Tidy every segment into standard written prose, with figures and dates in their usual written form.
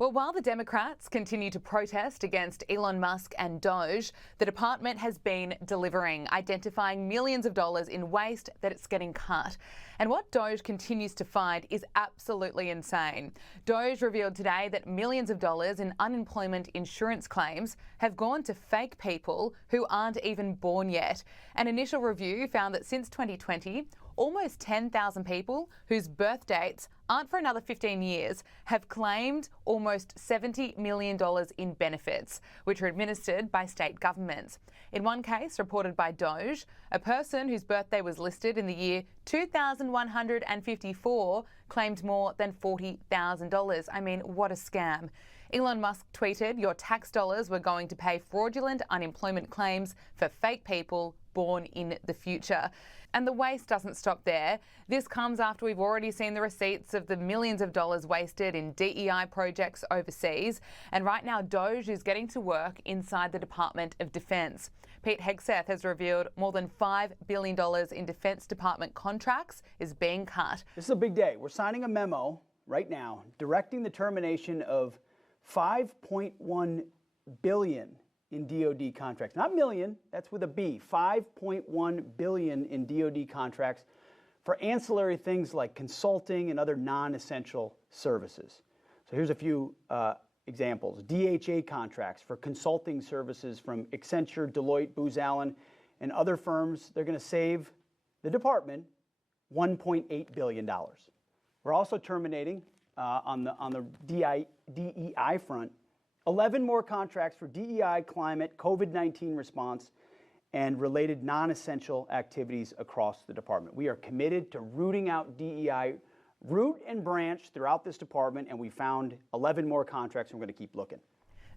Well, while the Democrats continue to protest against Elon Musk and Doge, the department has been delivering, identifying millions of dollars in waste that it's getting cut. And what Doge continues to find is absolutely insane. Doge revealed today that millions of dollars in unemployment insurance claims have gone to fake people who aren't even born yet. An initial review found that since 2020, almost 10,000 people whose birth dates aren't for another 15 years have claimed almost $70 million in benefits, which are administered by state governments. In one case reported by Doge, a person whose birthday was listed in the year 2154 claimed more than $40,000. I mean, what a scam. Elon Musk tweeted, "Your tax dollars were going to pay fraudulent unemployment claims for fake people born in the future." And the waste doesn't stop there. This comes after we've already seen the receipts of the millions of dollars wasted in DEI projects overseas. And right now, Doge is getting to work inside the Department of Defense. Pete Hegseth has revealed more than $5 billion in Defense Department contracts is being cut. This is a big day. We're signing a memo right now directing the termination of $5.1 billion in DoD contracts. Not million, that's with a B. $5.1 billion in DoD contracts for ancillary things like consulting and other non-essential services. So here's a few examples. DHA contracts for consulting services from Accenture, Deloitte, Booz Allen, and other firms. They're going to save the department $1.8 billion. We're also terminating on the DEI front 11 more contracts for DEI, climate, COVID-19 response, and related non-essential activities across the department. We are committed to rooting out DEI, root and branch throughout this department, and we found 11 more contracts, and we're going to keep looking.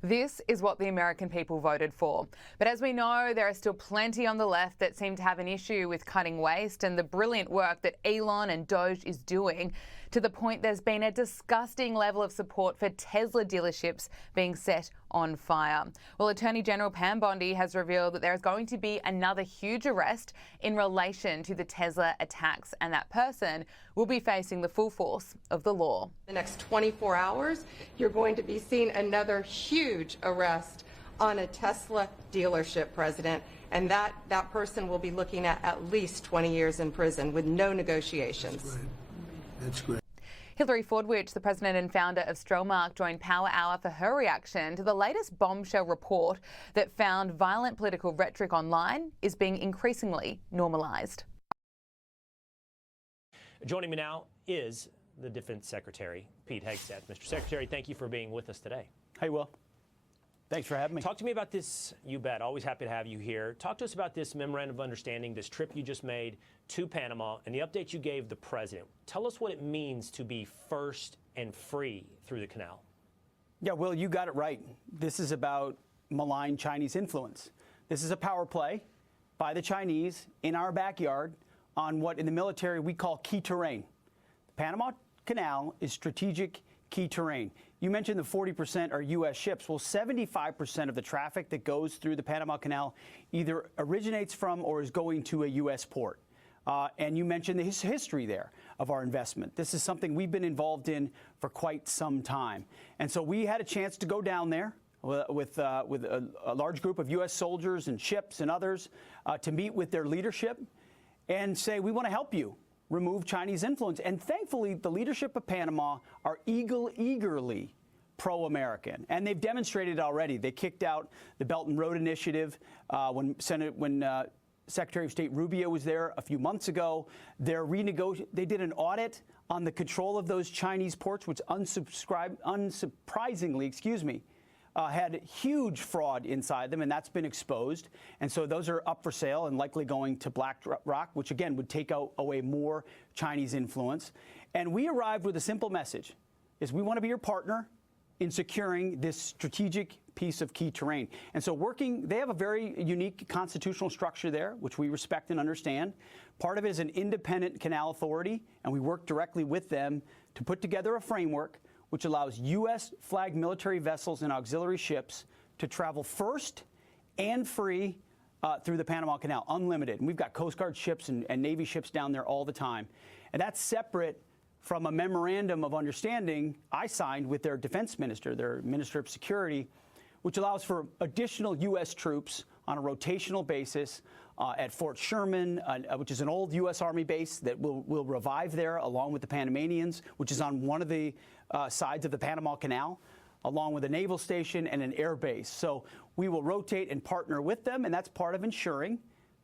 This is what the American people voted for. But as we know, there are still plenty on the left that seem to have an issue with cutting waste and the brilliant work that Elon and Doge is doing, to the point there's been a disgusting level of support for Tesla dealerships being set on fire. Well, Attorney General Pam Bondi has revealed that there is going to be another huge arrest in relation to the Tesla attacks, and that person will be facing the full force of the law. The next 24 hours, you're going to be seeing another huge arrest on a Tesla dealership president, and that person will be looking at least 20 years in prison with no negotiations. That's great. Hillary Fordwich, the president and founder of Stromark, joined Power Hour for her reaction to the latest bombshell report that found violent political rhetoric online is being increasingly normalised. Joining me now is the Defense Secretary, Pete Hegseth. Mr. Secretary, thank you for being with us today. Hey, Will. Thanks for having me. Talk to me about this. You bet. Always happy to have you here. Talk to us about this memorandum of understanding, this trip you just made to Panama, and the update you gave the president. Tell us what it means to be first and free through the canal. Yeah, Will, you got it right. This is about malign Chinese influence. This is a power play by the Chinese in our backyard on what in the military we call key terrain. The Panama Canal is strategic key terrain. You mentioned the 40% are U.S. ships. Well, 75% of the traffic that goes through the Panama Canal either originates from or is going to a U.S. port. And you mentioned the history there of our investment. This is something we've been involved in for quite some time. And so we had a chance to go down there with a large group of U.S. soldiers and ships and others to meet with their leadership and say, we want to help you remove Chinese influence. And thankfully, the leadership of Panama are eagerly pro-American, and they've demonstrated already. They kicked out the Belt and Road Initiative when Secretary of State Rubio was there a few months ago. They did an audit on the control of those Chinese ports, which unsurprisingly, had huge fraud inside them, and that's been exposed. And so those are up for sale and likely going to BlackRock, which again would take away more Chinese influence. And we arrived with a simple message: is we want to be your partner in securing this strategic piece of key terrain. And so they have a very unique constitutional structure there, which we respect and understand. Part of it is an independent canal authority, and we work directly with them to put together a framework which allows U.S. flagged military vessels and auxiliary ships to travel first and free through the Panama Canal, unlimited. And we've got Coast Guard ships and Navy ships down there all the time. And that's separate from a memorandum of understanding I signed with their defense minister, their Minister of Security, which allows for additional U.S. troops on a rotational basis at Fort Sherman, which is an old U.S. Army base that will revive there, along with the Panamanians, which is on one of the sides of the Panama Canal, along with a naval station and an air base. So we will rotate and partner with them, and that's part of ensuring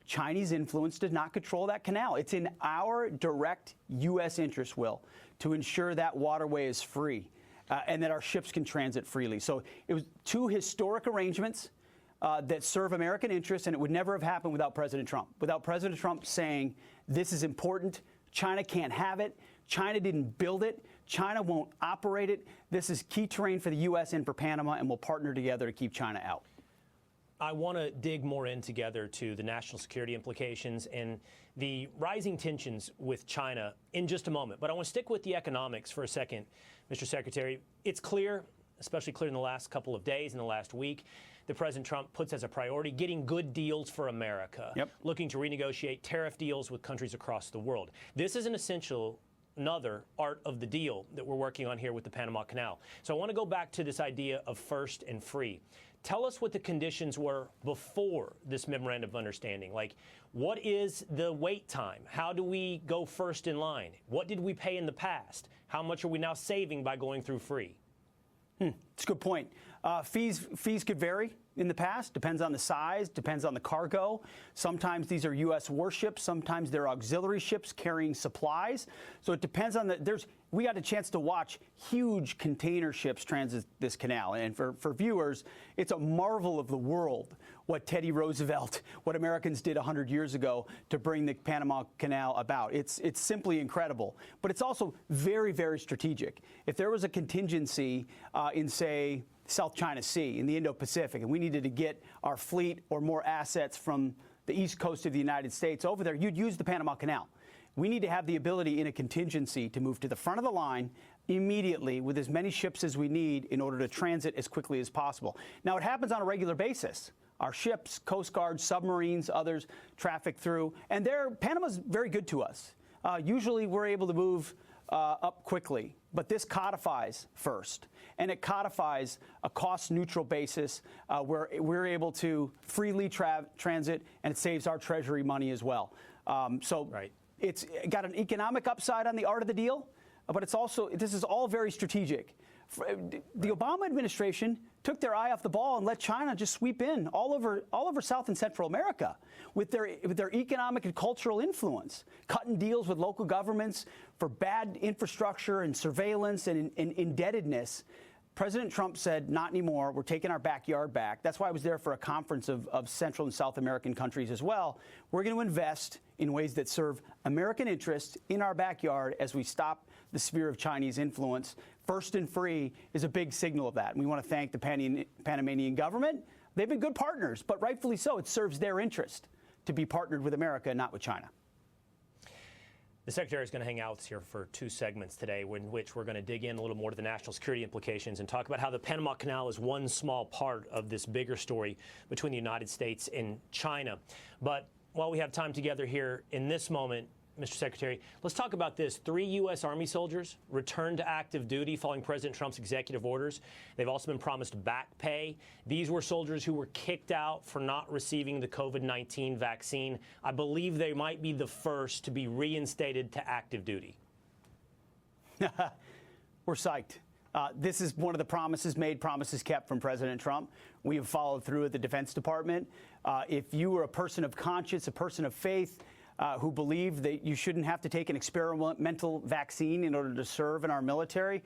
Chinese influence does not control that canal. It's in our direct U.S. interest, Will, to ensure that waterway is free and that our ships can transit freely. So it was two historic arrangements that serve American interests, and it would never have happened without President Trump. Without President Trump saying, this is important, China can't have it, China didn't build it, China won't operate it, this is key terrain for the U.S. and for Panama, and we'll partner together to keep China out. I want to dig more in together to the national security implications and the rising tensions with China in just a moment. But I want to stick with the economics for a second, Mr. Secretary. It's clear, especially clear in the last couple of days, in the last week, that President Trump puts as a priority getting good deals for America, looking to renegotiate tariff deals with countries across the world. This is another art of the deal that we're working on here with the Panama Canal. So I want to go back to this idea of first and free. Tell us what the conditions were before this memorandum of understanding. Like, what is the wait time? How do we go first in line? What did we pay in the past? How much are we now saving by going through free? It's a good point. Fees could vary in the past. Depends on the size, depends on the cargo. Sometimes these are U.S. warships. Sometimes they're auxiliary ships carrying supplies. So it depends on we got a chance to watch huge container ships transit this canal. And for viewers, it's a marvel of the world what Teddy Roosevelt, what Americans did 100 years ago to bring the Panama Canal about. It's simply incredible. But it's also very, very strategic. If there was a contingency in, say, South China Sea, in the Indo-Pacific, and we needed to get our fleet or more assets from the east coast of the United States over there, you'd use the Panama Canal. We need to have the ability in a contingency to move to the front of the line immediately with as many ships as we need in order to transit as quickly as possible. Now, it happens on a regular basis. Our ships, Coast Guard, submarines, others traffic through, and Panama's very good to us. Usually we're able to move up quickly, but this codifies first, and it codifies a cost-neutral basis where we're able to freely transit, and it saves our Treasury money as well. It's got an economic upside on the art of the deal, but this is all very strategic. The Obama administration took their eye off the ball and let China just sweep in all over South and Central America with their economic and cultural influence, cutting deals with local governments for bad infrastructure and surveillance and indebtedness. President Trump said, not anymore. We're taking our backyard back. That's why I was there for a conference of Central and South American countries as well. We're going to invest in ways that serve American interests in our backyard as we stop the sphere of Chinese influence. First and free is a big signal of that. And we want to thank the Panamanian government. They've been good partners, but rightfully so. It serves their interest to be partnered with America, not with China. The Secretary is going to hang out here for 2 segments today, in which we're going to dig in a little more to the national security implications and talk about how the Panama Canal is one small part of this bigger story between the United States and China. But while we have time together here in this moment, Mr. Secretary, let's talk about this. 3 U.S. Army soldiers returned to active duty following President Trump's executive orders. They've also been promised back pay. These were soldiers who were kicked out for not receiving the COVID-19 vaccine. I believe they might be the first to be reinstated to active duty. We're psyched. This is one of the promises made, promises kept from President Trump. We have followed through at the Defense Department. If you were a person of conscience, a person of faith, who believe that you shouldn't have to take an experimental vaccine in order to serve in our military,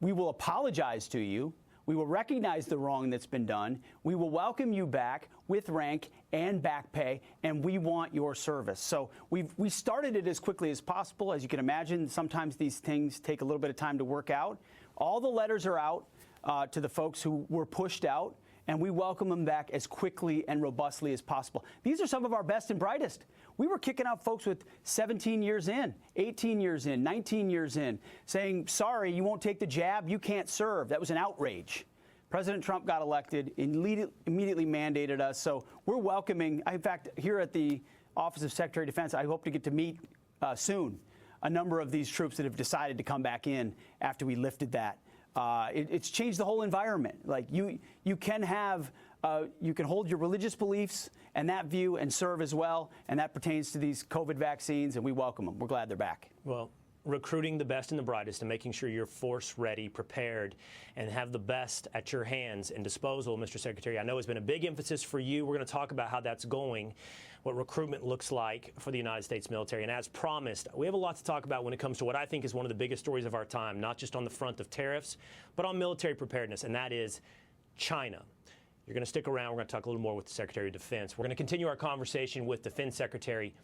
we will apologize to you. We will recognize the wrong that's been done. We will welcome you back with rank and back pay, and we want your service. So we started it as quickly as possible. As you can imagine, sometimes these things take a little bit of time to work out. All the letters are out to the folks who were pushed out, and we welcome them back as quickly and robustly as possible. These are some of our best and brightest. We were kicking out folks with 17 years in, 18 years in, 19 years in, saying, sorry, you won't take the jab, you can't serve. That was an outrage. President Trump got elected, immediately mandated us. So we're welcoming, in fact, here at the Office of Secretary of Defense, I hope to get to meet soon a number of these troops that have decided to come back in after we lifted that. It's changed the whole environment. Like you can hold your religious beliefs and that view and serve as well, and that pertains to these COVID vaccines, and we welcome them. We're glad they're back. Well, recruiting the best and the brightest and making sure you're force ready, prepared, and have the best at your hands and disposal, Mr. Secretary, I know has been a big emphasis for you. We're going to talk about how that's going, what recruitment looks like for the United States military. And as promised, we have a lot to talk about when it comes to what I think is one of the biggest stories of our time, not just on the front of tariffs, but on military preparedness, and that is China. You're going to stick around. We're going to talk a little more with the Secretary of Defense. We're going to continue our conversation with Defense Secretary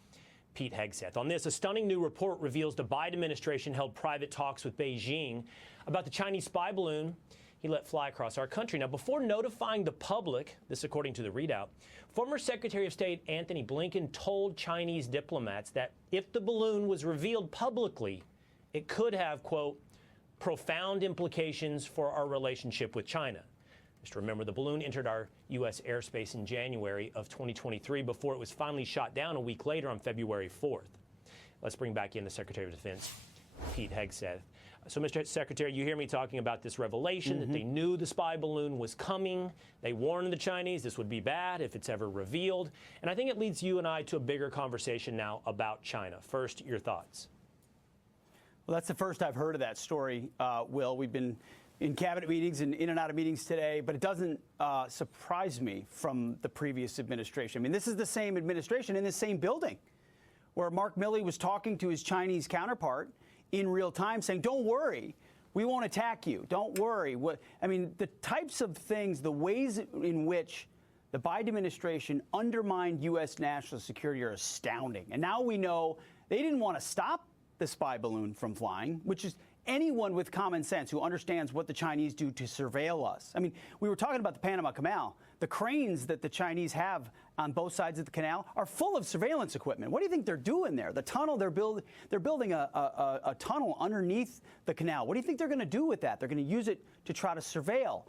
Pete Hegseth. On this, a stunning new report reveals the Biden administration held private talks with Beijing about the Chinese spy balloon he let fly across our country. Now, before notifying the public, this according to the readout, former Secretary of State Antony Blinken told Chinese diplomats that if the balloon was revealed publicly, it could have, quote, profound implications for our relationship with China. Just remember, the balloon entered our U.S. airspace in January of 2023 before it was finally shot down a week later on February 4th. Let's bring back in the Secretary of Defense, Pete Hegseth. So, Mr. Secretary, you hear me talking about this revelation that they knew the spy balloon was coming. They warned the Chinese this would be bad if it's ever revealed. And I think it leads you and I to a bigger conversation now about China. First, your thoughts. Well, that's the first I've heard of that story, Will. We've been in cabinet meetings and in and out of meetings today, but it doesn't surprise me from the previous administration. I mean, this is the same administration in the same building where Mark Milley was talking to his Chinese counterpart in real time saying, don't worry, we won't attack you. Don't worry. I mean, the types of things, the ways in which the Biden administration undermined U.S. national security are astounding. And now we know they didn't want to stop the spy balloon from flying, which is anyone with common sense who understands what the Chinese do to surveil us. I mean, we were talking about the Panama Canal. The cranes that the Chinese have on both sides of the canal are full of surveillance equipment. What do you think they're doing there? The tunnel, they're building a tunnel underneath the canal. What do you think they're going to do with that? They're going to use it to try to surveil.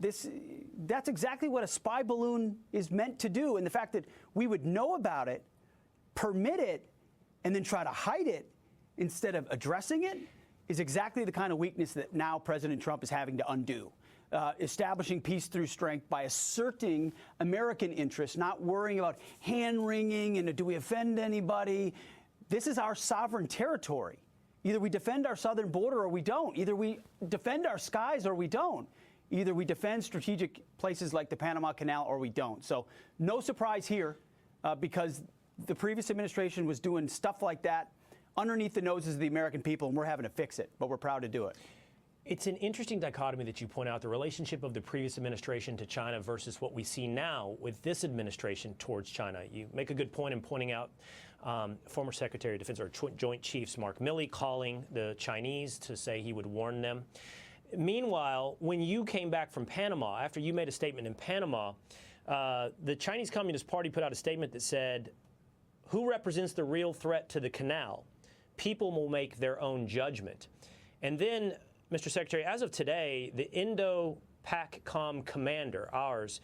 That's exactly what a spy balloon is meant to do. And the fact that we would know about it, permit it, and then try to hide it instead of addressing it is exactly the kind of weakness that now President Trump is having to undo. Establishing peace through strength by asserting American interests, not worrying about hand-wringing and do we offend anybody. This is our sovereign territory. Either we defend our southern border or we don't. Either we defend our skies or we don't. Either we defend strategic places like the Panama Canal or we don't. So no surprise here because the previous administration was doing stuff like that underneath the noses of the American people, and we're having to fix it, but we're proud to do it. It's an interesting dichotomy that you point out, the relationship of the previous administration to China versus what we see now with this administration towards China. You make a good point in pointing out former Secretary of Defense or Joint Chiefs Mark Milley calling the Chinese to say he would warn them. Meanwhile, when you came back from Panama, after you made a statement in Panama, the Chinese Communist Party put out a statement that said, who represents the real threat to the canal? People will make their own judgment. And then, Mr. Secretary, as of today, the Indo-PACOM commander, ours,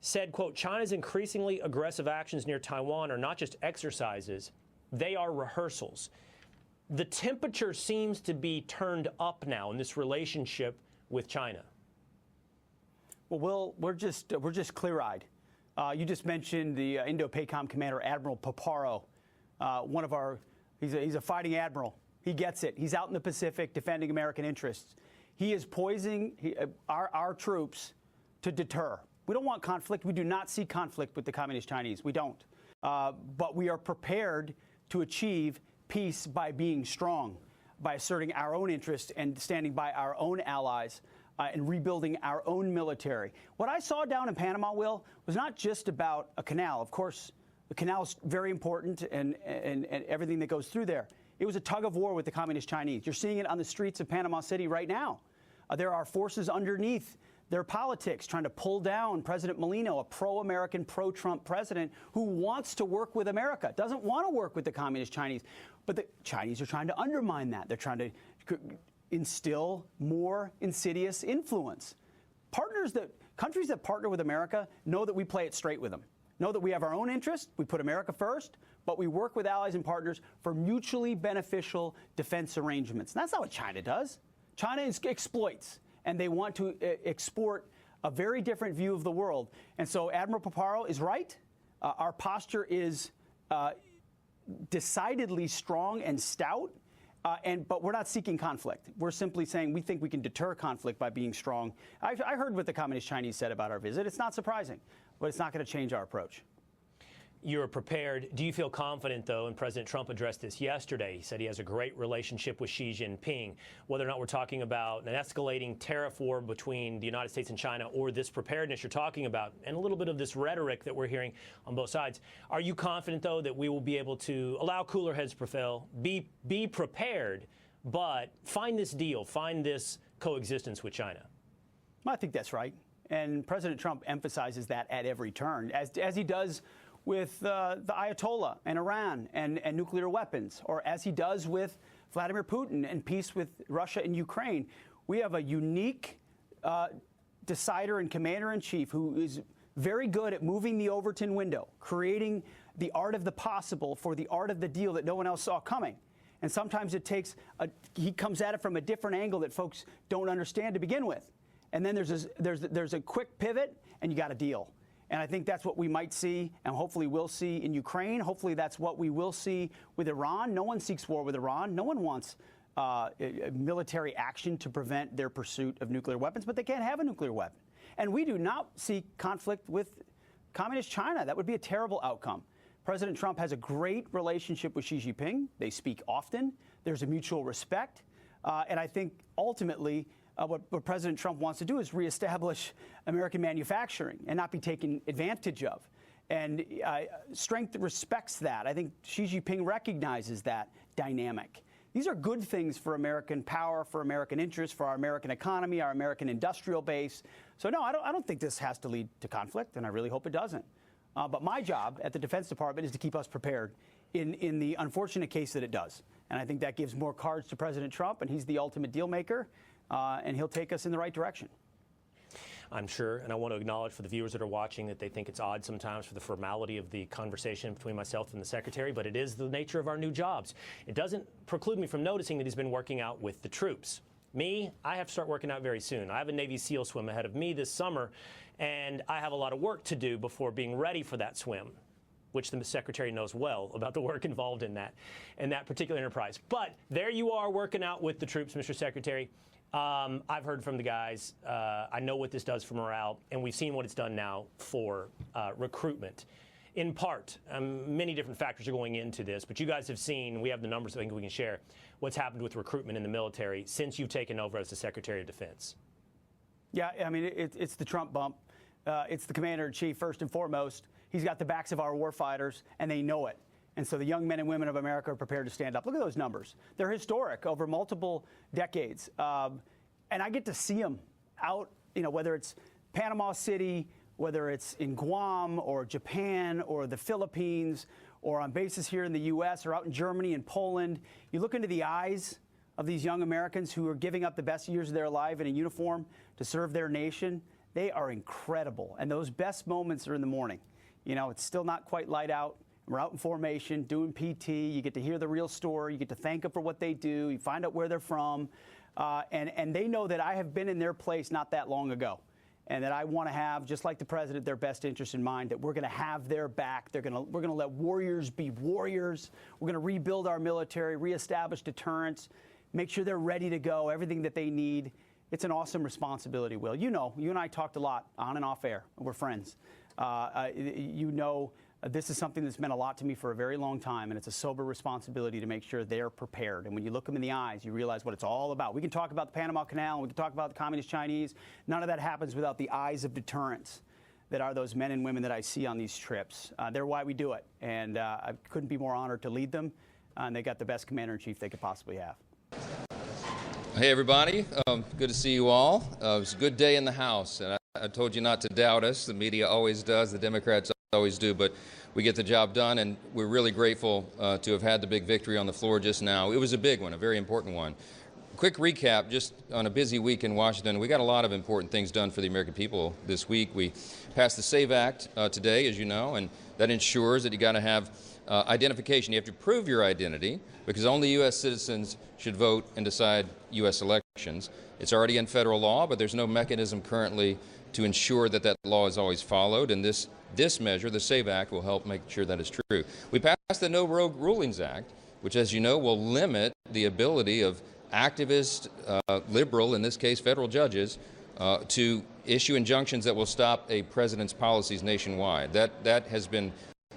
said, quote, China's increasingly aggressive actions near Taiwan are not just exercises, they are rehearsals. The temperature seems to be turned up now in this relationship with China. Well, we're just clear-eyed. You just mentioned the Indo-PACOM commander, Admiral Paparo, he's a fighting admiral. He gets it. He's out in the Pacific defending American interests. He is poising our troops to deter. We don't want conflict. We do not see conflict with the Communist Chinese. We don't. But we are prepared to achieve peace by being strong, by asserting our own interests and standing by our own allies and rebuilding our own military. What I saw down in Panama, Will, was not just about a canal. Of course, the canal is very important and everything that goes through there. It was a tug of war with the Communist Chinese. You're seeing it on the streets of Panama City right now. There are forces underneath their politics trying to pull down President Molino, a pro-American, pro-Trump president who wants to work with America, doesn't want to work with the Communist Chinese. But the Chinese are trying to undermine that. They're trying to instill more insidious influence. Countries that partner with America know that we play it straight with them, know that we have our own interest, we put America first, but we work with allies and partners for mutually beneficial defense arrangements. And that's not what China does. China exploits, and they want to export a very different view of the world. And so Admiral Paparo is right. Our posture is decidedly strong and stout, but we're not seeking conflict. We're simply saying we think we can deter conflict by being strong. I heard what the Communist Chinese said about our visit. It's not surprising, but it's not going to change our approach. You're prepared. Do you feel confident, though, and President Trump addressed this yesterday, he said he has a great relationship with Xi Jinping, whether or not we're talking about an escalating tariff war between the United States and China or this preparedness you're talking about, and a little bit of this rhetoric that we're hearing on both sides. Are you confident, though, that we will be able to allow cooler heads to prevail, be prepared, but find this deal, find this coexistence with China? I think that's right. And President Trump emphasizes that at every turn, as he does with the Ayatollah and Iran and nuclear weapons, or as he does with Vladimir Putin and peace with Russia and Ukraine. We have a unique decider and commander-in-chief who is very good at moving the Overton window, creating the art of the possible for the art of the deal that no one else saw coming. And sometimes it takes he comes at it from a different angle that folks don't understand to begin with. And then there's a quick pivot, and you got a deal. And I think that's what we might see, and hopefully we'll see in Ukraine. Hopefully that's what we will see with Iran. No one seeks war with Iran. No one wants military action to prevent their pursuit of nuclear weapons, but they can't have a nuclear weapon. And we do not seek conflict with Communist China. That would be a terrible outcome. President Trump has a great relationship with Xi Jinping. They speak often. There's a mutual respect. And I think ultimately, what President Trump wants to do is reestablish American manufacturing and not be taken advantage of. And strength respects that. I think Xi Jinping recognizes that dynamic. These are good things for American power, for American interests, for our American economy, our American industrial base. So, no, I don't think this has to lead to conflict, and I really hope it doesn't. But my job at the Defense Department is to keep us prepared in the unfortunate case that it does. And I think that gives more cards to President Trump, and he's the ultimate deal maker. And he'll take us in the right direction. I'm sure, and I want to acknowledge for the viewers that are watching that they think it's odd sometimes for the formality of the conversation between myself and the Secretary, but it is the nature of our new jobs. It doesn't preclude me from noticing that he's been working out with the troops. Me, I have to start working out very soon. I have a Navy SEAL swim ahead of me this summer, and I have a lot of work to do before being ready for that swim, which the Secretary knows well about the work involved in that particular enterprise. But there you are working out with the troops, Mr. Secretary. I've heard from the guys. I know what this does for morale, and we've seen what it's done now for recruitment. In part, many different factors are going into this, but you guys have seen, we have the numbers I think we can share, what's happened with recruitment in the military since you've taken over as the Secretary of Defense. Yeah, I mean, it's the Trump bump. It's the Commander-in-Chief first and foremost. He's got the backs of our warfighters, and they know it. And so the young men and women of America are prepared to stand up. Look at those numbers. They're historic over multiple decades. And I get to see them out, whether it's Panama City, whether it's in Guam or Japan or the Philippines or on bases here in the U.S. or out in Germany and Poland. You look into the eyes of these young Americans who are giving up the best years of their life in a uniform to serve their nation. They are incredible. And those best moments are in the morning. It's still not quite light out. We're out in formation, doing PT. You get to hear the real story. You get to thank them for what they do. You find out where they're from. And they know that I have been in their place not that long ago, and that I want to have, just like the president, their best interest in mind, that we're going to have their back. We're going to let warriors be warriors. We're going to rebuild our military, reestablish deterrence, make sure they're ready to go, everything that they need. It's an awesome responsibility, Will. You and I talked a lot on and off air. We're friends. This is something that's meant a lot to me for a very long time, and it's a sober responsibility to make sure they're prepared. And when you look them in the eyes, you realize what it's all about. We can talk about the Panama Canal, and we can talk about the Communist Chinese. None of that happens without the eyes of deterrence that are those men and women that I see on these trips. They're why we do it, and I couldn't be more honored to lead them, and they got the best commander-in-chief they could possibly have. Hey, everybody. Good to see you all. It was a good day in the House, and I told you not to doubt us. The media always does. The Democrats always do, but we get the job done, and we're really grateful to have had the big victory on the floor just now. It was a big one, a very important one. quick recap, just on a busy week in Washington. We got a lot of important things done for the American people this week. We passed the SAVE Act today, as you know, and that ensures that you got to have identification. You have to prove your identity because only U.S. citizens should vote and decide U.S. elections. It's already in federal law, but there's no mechanism currently to ensure that that law is always followed, and this measure, the SAVE Act, will help make sure that is true. We passed the No Rogue Rulings Act, which, as you know, will limit the ability of activist, liberal, in this case federal judges, to issue injunctions that will stop a president's policies nationwide. That has been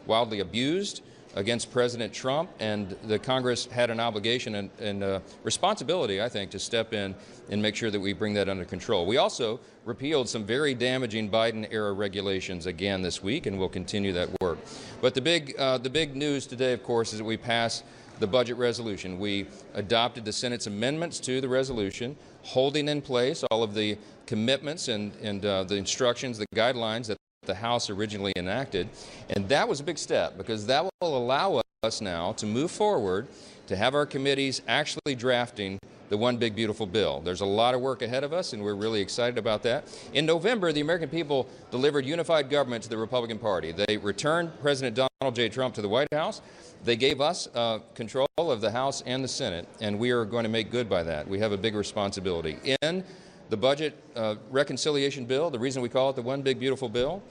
wildly abused against President Trump, and the Congress had an obligation and responsibility, I think, to step in and make sure that we bring that under control. We also repealed some very damaging Biden-era regulations again this week, and we'll continue that work. But the big news today, of course, is that we passed the budget resolution. We adopted the Senate's amendments to the resolution, holding in place all of the commitments and the instructions, the guidelines that the House originally enacted. And that was a big step because that will allow us now to move forward to have our committees actually drafting the One Big Beautiful Bill. There's a lot of work ahead of us, and we're really excited about that. In November, the American people delivered unified government to the Republican Party. They returned President Donald J. Trump to the White House. They gave us control of the House and the Senate, and we are going to make good by that. We have a big responsibility. In the budget reconciliation bill, the reason we call it the One Big Beautiful Bill,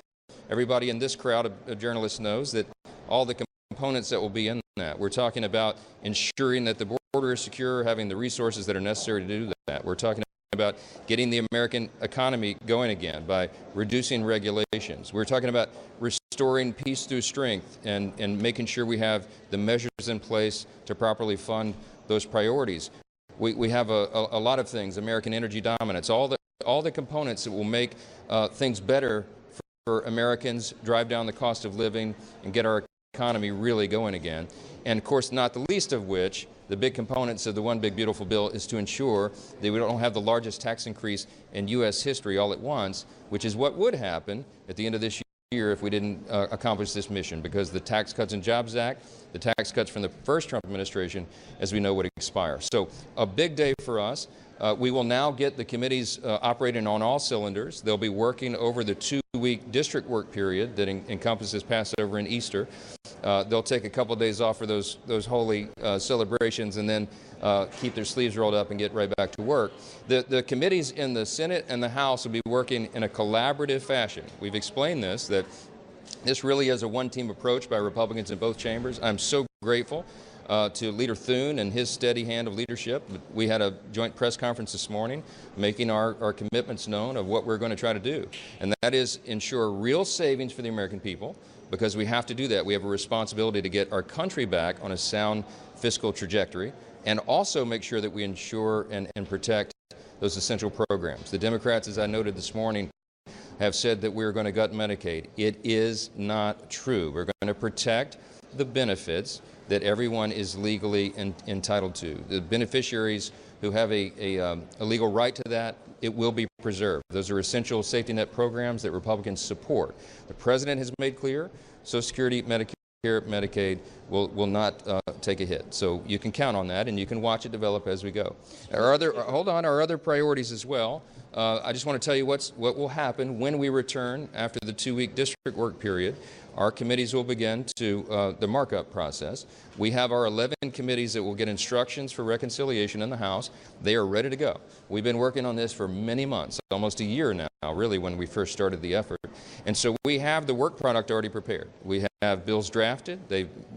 everybody in this crowd of journalists knows that all the components that will be in that. We're talking about ensuring that the border is secure, having the resources that are necessary to do that. We're talking about getting the American economy going again by reducing regulations. We're talking about restoring peace through strength and making sure we have the measures in place to properly fund those priorities. We have a lot of things, American energy dominance, all the components that will make things better for Americans, drive down the cost of living, and get our economy really going again. And of course, not the least of which, the big components of the One Big Beautiful Bill is to ensure that we don't have the largest tax increase in U.S. history all at once, which is what would happen at the end of this year if we didn't accomplish this mission, because the Tax Cuts and Jobs Act, the tax cuts from the first Trump administration, as we know, would expire. So a big day for us. We will now get the committees operating on all cylinders. They'll be working over the 2-week district work period that encompasses Passover and Easter. They'll take a couple of days off for those holy celebrations and then keep their sleeves rolled up and get right back to work. The committees in the Senate and the House will be working in a collaborative fashion. We've explained this, that this really is a one-team approach by Republicans in both chambers. I'm so grateful to Leader Thune and his steady hand of leadership. We had a joint press conference this morning making our commitments known of what we're going to try to do. And that is ensure real savings for the American people, because we have to do that. We have a responsibility to get our country back on a sound fiscal trajectory, and also make sure that we ensure and protect those essential programs. The Democrats, as I noted this morning, have said that we're going to gut Medicaid. It is not true. We're going to protect the benefits that everyone is legally entitled to. The beneficiaries who have a legal right to that, it will be preserved. Those are essential safety net programs that Republicans support. The President has made clear Social Security, Medicare, Medicaid will not take a hit. So you can count on that, and you can watch it develop as we go. Our other priorities as well. I just want to tell you what will happen when we return after the 2-week district work period. Our committees will begin the markup process. We have our 11 committees that will get instructions for reconciliation in the House. They are ready to go. We've been working on this for many months, almost a year now, really, when we first started the effort. And so we have the work product already prepared. We have bills drafted.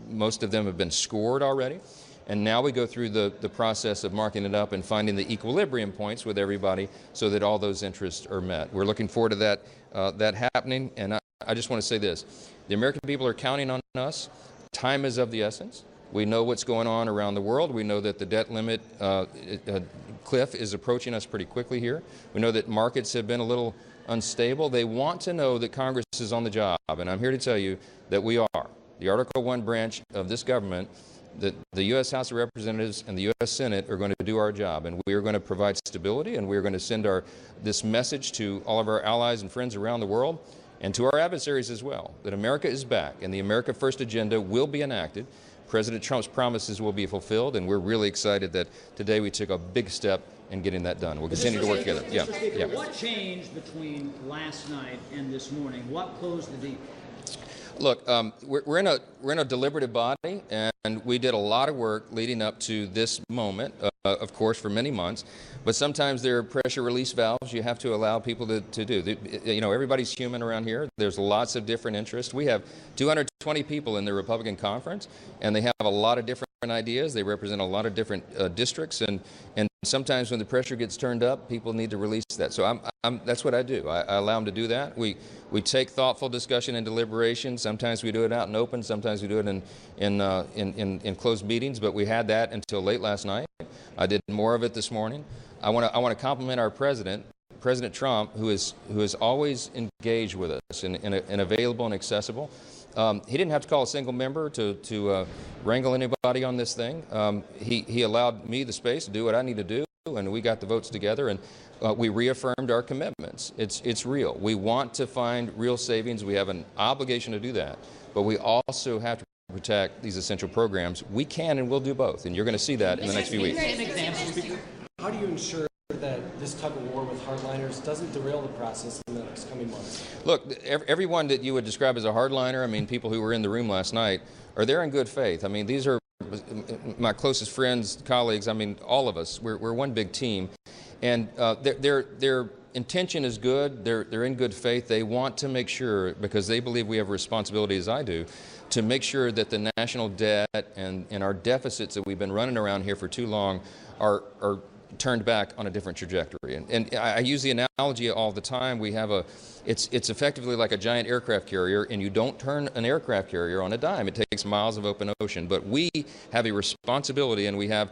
Most of them have been scored already. And now we go through the process of marking it up and finding the equilibrium points with everybody so that all those interests are met. We're looking forward to that happening. And I just want to say this. The American people are counting on us. Time is of the essence. We know what's going on around the world. We know that the debt limit cliff is approaching us pretty quickly here. We know that markets have been a little unstable. They want to know that Congress is on the job. And I'm here to tell you that we are. The Article I branch of this government, the U.S. House of Representatives and the U.S. Senate are going to do our job, and we are going to provide stability, and we are going to send this message to all of our allies and friends around the world, and to our adversaries as well, that America is back, and the America First agenda will be enacted, President Trump's promises will be fulfilled, and we're really excited that today we took a big step in getting that done. We'll continue to work together. Mr. Speaker, what changed between last night and this morning? What closed the deal? Look, we're in a deliberative body, and we did a lot of work leading up to this moment, of course, for many months. But sometimes there are pressure release valves you have to allow people to do. You know, everybody's human around here. There's lots of different interests. We have 220 people in the Republican conference, and they have a lot of different ideas. They represent a lot of different districts, and sometimes when the pressure gets turned up, people need to release that. So that's what I do. I allow them to do that. We take thoughtful discussion and deliberation. Sometimes we do it out in open. Sometimes we do it in closed meetings. But we had that until late last night. I did more of it this morning. I want to compliment our president, President Trump, who is always engaged with us and available and accessible. He didn't have to call a single member to wrangle anybody on this thing. He allowed me the space to do what I need to do, and we got the votes together, and we reaffirmed our commitments. It's real. We want to find real savings. We have an obligation to do that, but we also have to protect these essential programs. We can and will do both, and you're going to see that in the next few weeks. How do you ensure that this tug of war with hardliners doesn't derail the process in the next coming months? Look, everyone that you would describe as a hardliner, I mean, people who were in the room last night, are there in good faith. I mean, these are my closest friends, colleagues. I mean, all of us. We're one big team, and their intention is good. They're in good faith. They want to make sure, because they believe we have a responsibility, as I do, to make sure that the national debt and our deficits that we've been running around here for too long are turned back on a different trajectory. And I use the analogy all the time. We have it's effectively like a giant aircraft carrier, and you don't turn an aircraft carrier on a dime. It takes miles of open ocean. But we have a responsibility, and we have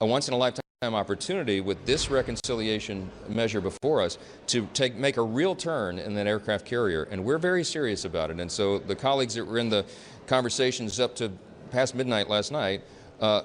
a once-in-a-lifetime opportunity with this reconciliation measure before us to make a real turn in that aircraft carrier. And we're very serious about it. And so the colleagues that were in the conversations up to past midnight last night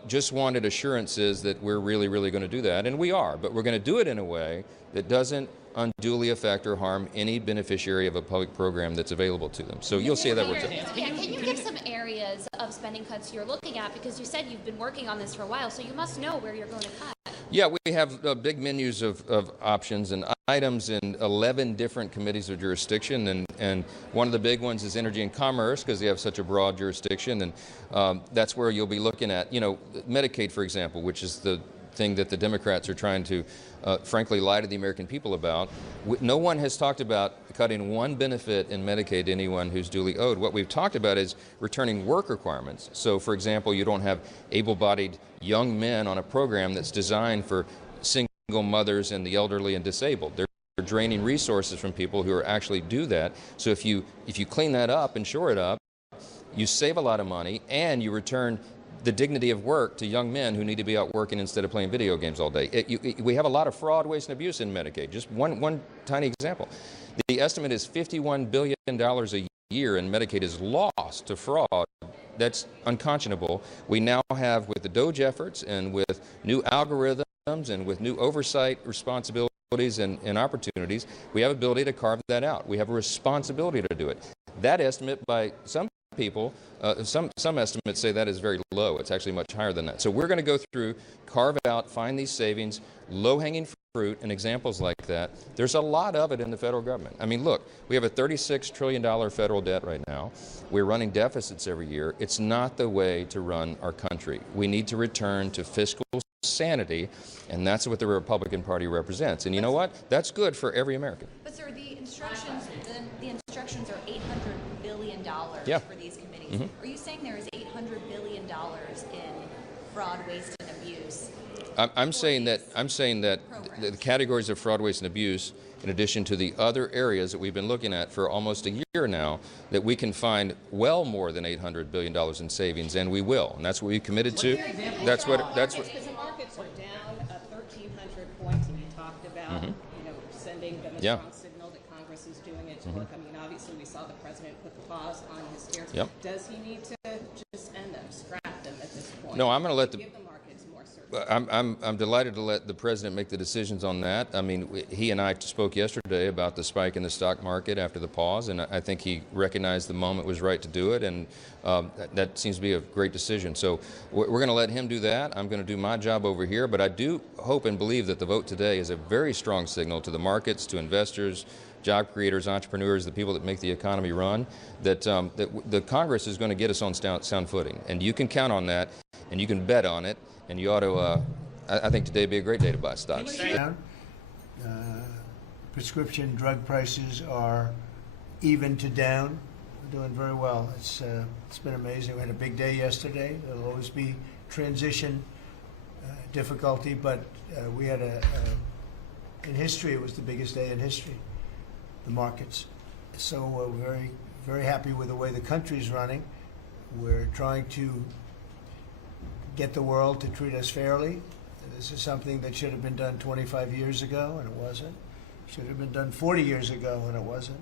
just wanted assurances that we're really, really going to do that, and we are, but we're going to do it in a way that doesn't unduly affect or harm any beneficiary of a public program that's available to them. So you'll see how that works out. Yeah, can you give some areas of spending cuts you're looking at? Because you said you've been working on this for a while, so you must know where you're going to cut. Yeah, we have big menus of options and items in 11 different committees of jurisdiction, and one of the big ones is energy and commerce, because they have such a broad jurisdiction, and that's where you'll be looking at, you know, Medicaid, for example, which is the thing that the Democrats are trying to, frankly, lie to the American people about. No one has talked about cutting one benefit in Medicaid to anyone who's duly owed. What we've talked about is returning work requirements. So, for example, you don't have able-bodied young men on a program that's designed for single mothers and the elderly and disabled. They're draining resources from people who are actually do that. So if you clean that up and shore it up, you save a lot of money, and you return the dignity of work to young men who need to be out working instead of playing video games all day. We have a lot of fraud, waste, and abuse in Medicaid. Just one tiny example. The estimate is $51 billion a year in Medicaid is lost to fraud. That's unconscionable. We now have, with the DOGE efforts and with new algorithms and with new oversight responsibilities and opportunities, we have ability to carve that out. We have a responsibility to do it. That estimate by some people, some estimates say that is very low. It's actually much higher than that. So we're going to go through, carve out, find these savings, low-hanging fruit, and examples like that. There's a lot of it in the federal government. I mean, look, we have a $36 trillion federal debt right now. We're running deficits every year. It's not the way to run our country. We need to return to fiscal sanity, and that's what the Republican Party represents. And you know what? That's good for every American. But sir, the instructions are $800 billion for these committees. Mm-hmm. Are you saying there is $800 billion in fraud, waste, and abuse? I'm saying that the categories of fraud, waste, and abuse, in addition to the other areas that we've been looking at for almost a year now, that we can find well more than $800 billion in savings, and we will. And that's what we committed to. That's what. Because the markets are down 1,300 points, and you talked about sending them a strong signal that Congress is doing its work. I mean, obviously, we saw the president put the pause on his shares. Does he need to just end them, scrap them at this point? No, I'm going to let give the markets more certainty. I'm delighted to let the president make the decisions on that. I mean, he and I spoke yesterday about the spike in the stock market after the pause, and I think he recognized the moment was right to do it, and that seems to be a great decision. So we're going to let him do that. I'm going to do my job over here, but I do hope and believe that the vote today is a very strong signal to the markets, to investors, job creators, entrepreneurs, the people that make the economy run, that the Congress is going to get us on sound footing, and you can count on that, and you can bet on it. And you ought to, I think today would be a great day to buy stocks. Prescription drug prices are even to down. We're doing very well. It's been amazing. We had a big day yesterday. There'll always be transition difficulty, but we had in history, it was the biggest day in history, the markets. So we're very, very happy with the way the country's running. We're trying to get the world to treat us fairly. This is something that should have been done 25 years ago, and it wasn't. Should have been done 40 years ago, and it wasn't.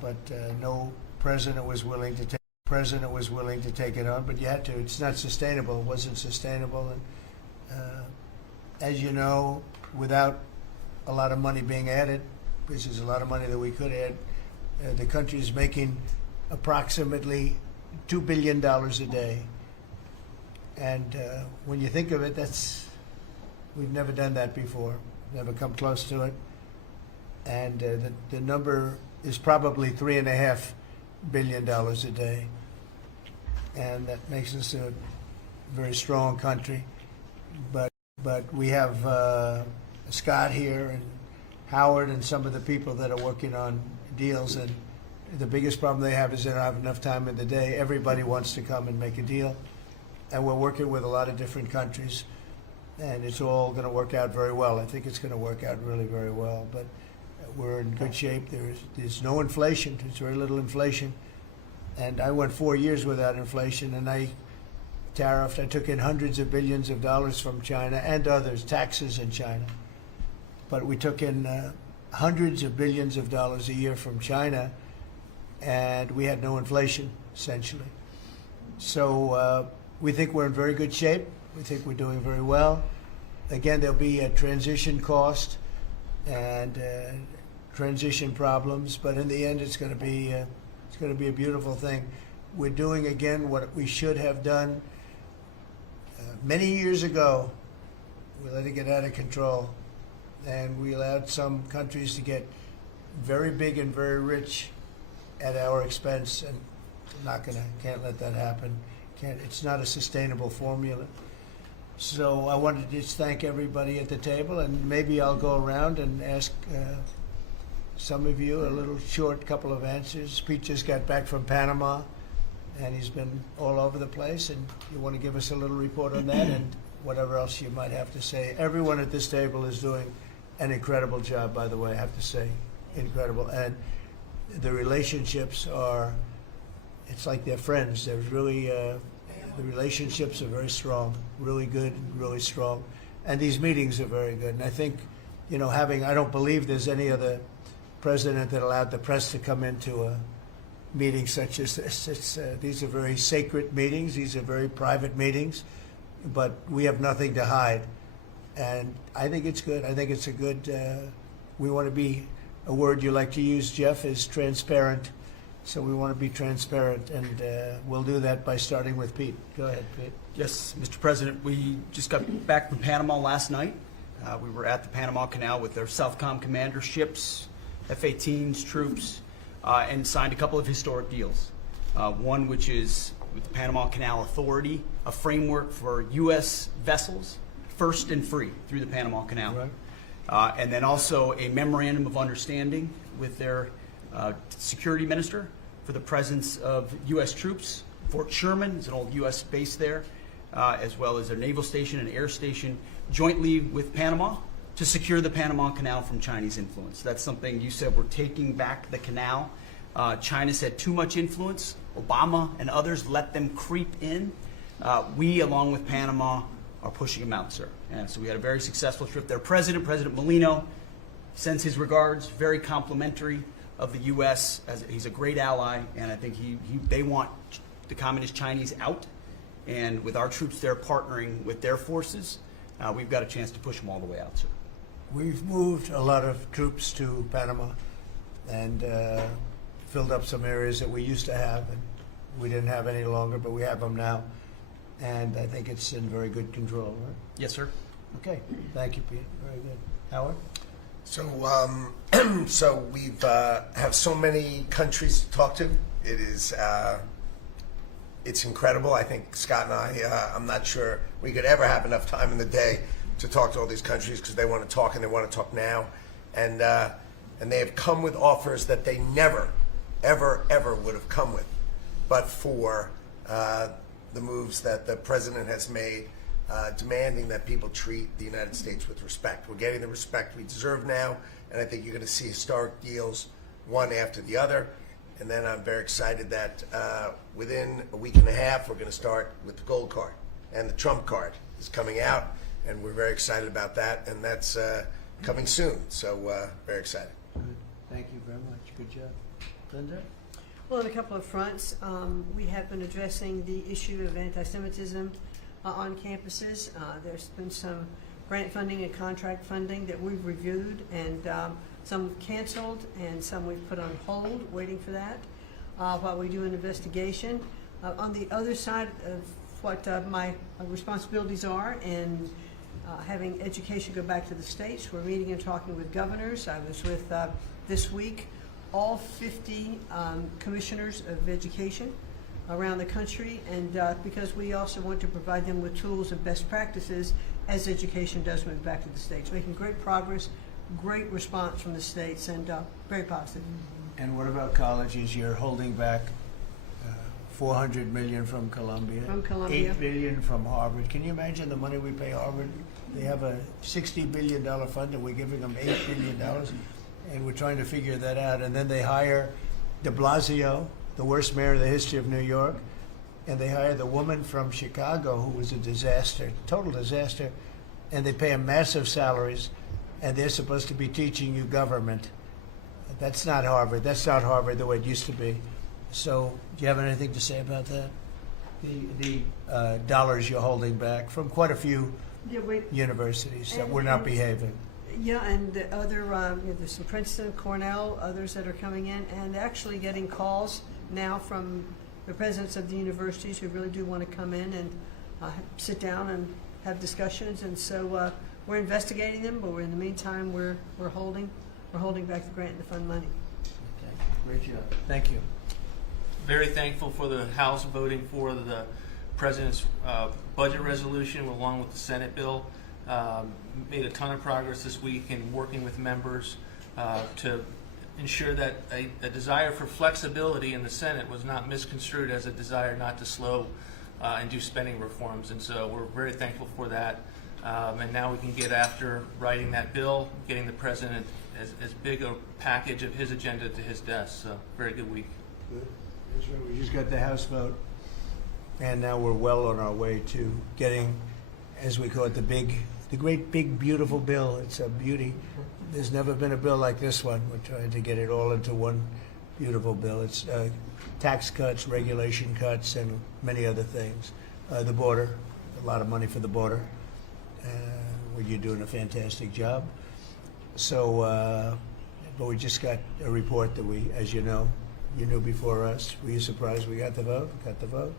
But no president was willing to take it on. But you had to. It's not sustainable. It wasn't sustainable. And as you know, without a lot of money being added, which is a lot of money that we could add, the country is making approximately $2 billion a day. And when you think of it, we've never done that before, never come close to it. And the number is probably $3.5 billion a day. And that makes us a very strong country. But we have Scott here and Howard and some of the people that are working on deals. And the biggest problem they have is they don't have enough time in the day. Everybody wants to come and make a deal. And we're working with a lot of different countries, and it's all going to work out very well. I think it's going to work out really very well. But we're in good shape. There's no inflation. There's very little inflation. And I went 4 years without inflation, and I tariffed. I took in hundreds of billions of dollars from China and others, taxes in China. But we took in hundreds of billions of dollars a year from China, and we had no inflation, essentially. So we think we're in very good shape. We think we're doing very well. Again, there'll be a transition cost and transition problems, but in the end, it's going to be a beautiful thing. We're doing again what we should have done many years ago. We let it get out of control, and we allowed some countries to get very big and very rich at our expense, and can't let that happen. It's not a sustainable formula. So I wanted to just thank everybody at the table, and maybe I'll go around and ask some of you a little short couple of answers. Pete just got back from Panama, and he's been all over the place, and you want to give us a little report on that and whatever else you might have to say. Everyone at this table is doing an incredible job, by the way, I have to say, incredible. And the relationships are, it's like they're friends. They're really, the relationships are very strong, really good, really strong. And these meetings are very good. And I think, I don't believe there's any other president that allowed the press to come into a meeting such as this. These are very sacred meetings. These are very private meetings. But we have nothing to hide. And I think it's good. I think it's a good, we want to be, a word you like to use, Jeff, is transparent. So we want to be transparent, and we'll do that by starting with Pete. Go ahead, Pete. Yes, Mr. President, we just got back from Panama last night. We were at the Panama Canal with their Southcom commander ships, F-18s, troops, and signed a couple of historic deals. One which is with the Panama Canal Authority, a framework for U.S. vessels, first and free through the Panama Canal. Right. And then also a memorandum of understanding with their security minister for the presence of U.S. troops. Fort Sherman is an old U.S. base there, as well as their naval station and air station, jointly with Panama to secure the Panama Canal from Chinese influence. That's something you said, we're taking back the canal. China's had too much influence. Obama and others let them creep in. We, along with Panama, are pushing them out, sir. And so we had a very successful trip there. President Molino sends his regards, very complimentary of the U.S. He's a great ally, and I think they want the Communist Chinese out, And with our troops there partnering with their forces, we've got a chance to push them all the way out, sir. We've moved a lot of troops to Panama and filled up some areas that we used to have, and we didn't have any longer, but we have them now. And I think it's in very good control, right? Yes, sir. Okay. Thank you, Pete. Very good. Howard? So, so we've have so many countries to talk to. It is, it's incredible. I think Scott and I'm not sure we could ever have enough time in the day to talk to all these countries because they want to talk and they want to talk now, and they have come with offers that they never, ever, ever would have come with, but for the moves that the president has made, demanding that people treat the United States with respect. We're getting the respect we deserve now, and I think you're going to see historic deals, one after the other. And then I'm very excited that within a week and a half, we're going to start with the gold card, and the Trump card is coming out, and we're very excited about that, and that's coming soon. So very excited. Good. Thank you very much. Good job. Linda? Well, on a couple of fronts, we have been addressing the issue of anti-Semitism on campuses. There's been some grant funding and contract funding that we've reviewed, and some canceled and some we've put on hold, waiting for that while we do an investigation. On the other side of what my responsibilities are in having education go back to the states, we're meeting and talking with governors. I was with, this week, all 50 commissioners of education around the country, and because we also want to provide them with tools and best practices as education does move back to the states. Making great progress, great response from the states, and very positive. And what about colleges? You're holding back $400 million from Columbia. From Columbia. $8 billion from Harvard. Can you imagine the money we pay Harvard? They have a $60 billion fund, and we're giving them $8 billion, and we're trying to figure that out. And then they hire de Blasio, the worst mayor in the history of New York, and they hire the woman from Chicago who was a disaster, total disaster, and they pay them massive salaries, and they're supposed to be teaching you government. That's not Harvard. That's not Harvard the way it used to be. So, do you have anything to say about that? The dollars you're holding back from quite a few universities that were not behaving. Yeah, and the other, there's some Princeton, Cornell, others that are coming in, and actually getting calls now from the presidents of the universities who really do want to come in and sit down and have discussions. And so we're investigating them, but in the meantime, we're holding back the grant and the fund money. Okay, great job. Thank you. Very thankful for the House voting for the President's budget resolution along with the Senate bill. Made a ton of progress this week in working with members to ensure that a desire for flexibility in the Senate was not misconstrued as a desire not to slow and do spending reforms. And so we're very thankful for that. And now we can get after writing that bill, getting the President as big a package of his agenda to his desk. So very good week. Good. That's right. We just got the House vote, and now we're well on our way to getting, as we call it, the great big beautiful bill. It's a beauty. There's never been a bill like this one. We're trying to get it all into one beautiful bill. It's tax cuts, regulation cuts, and many other things. The border, a lot of money for the border. Well, you're doing a fantastic job. So, but we just got a report that we, as you know, you knew before us. Were you surprised we got the vote? Got the vote.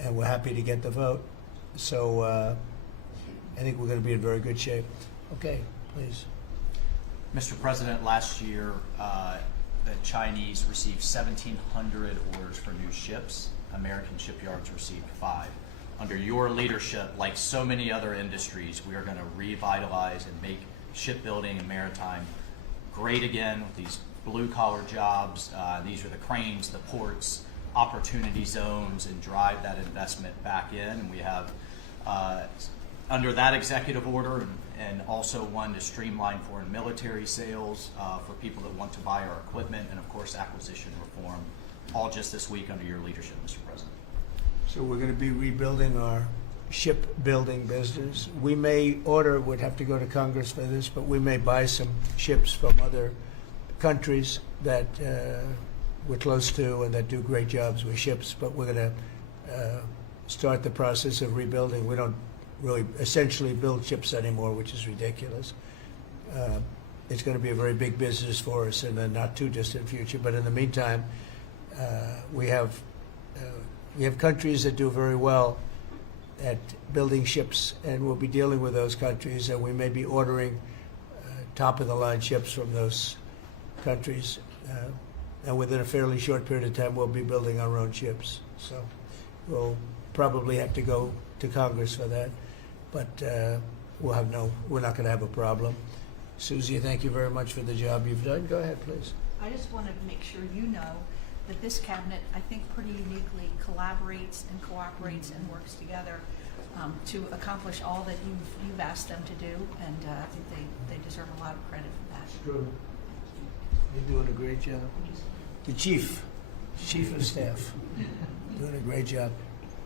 And we're happy to get the vote. So I think we're going to be in very good shape. Okay, please. Mr. President, last year the Chinese received 1,700 orders for new ships. American shipyards received 5. Under your leadership, like so many other industries, we are going to revitalize and make shipbuilding and maritime great again with these blue-collar jobs. These are the cranes, the ports, opportunity zones, and drive that investment back in. And we have, under that executive order, and also one to streamline foreign military sales for people that want to buy our equipment, and of course acquisition reform, all just this week under your leadership, Mr. President. So we're going to be rebuilding our shipbuilding business. We may order, would have to go to Congress for this, but we may buy some ships from other countries that we're close to and that do great jobs with ships, but we're going to start the process of rebuilding. We don't really essentially build ships anymore, which is ridiculous. It's going to be a very big business for us in the not too distant future. But in the meantime, we have countries that do very well at building ships, and we'll be dealing with those countries, and we may be ordering top-of-the-line ships from those countries. And within a fairly short period of time, we'll be building our own ships. So we'll probably have to go to Congress for that, but we're not going to have a problem. Susie, thank you very much for the job you've done. Go ahead, please. I just wanted to make sure you know that this cabinet, I think, pretty uniquely collaborates and cooperates and works together to accomplish all that you've asked them to do, and I think they deserve a lot of credit for that. True. You're doing a great job. The chief of staff, doing a great job.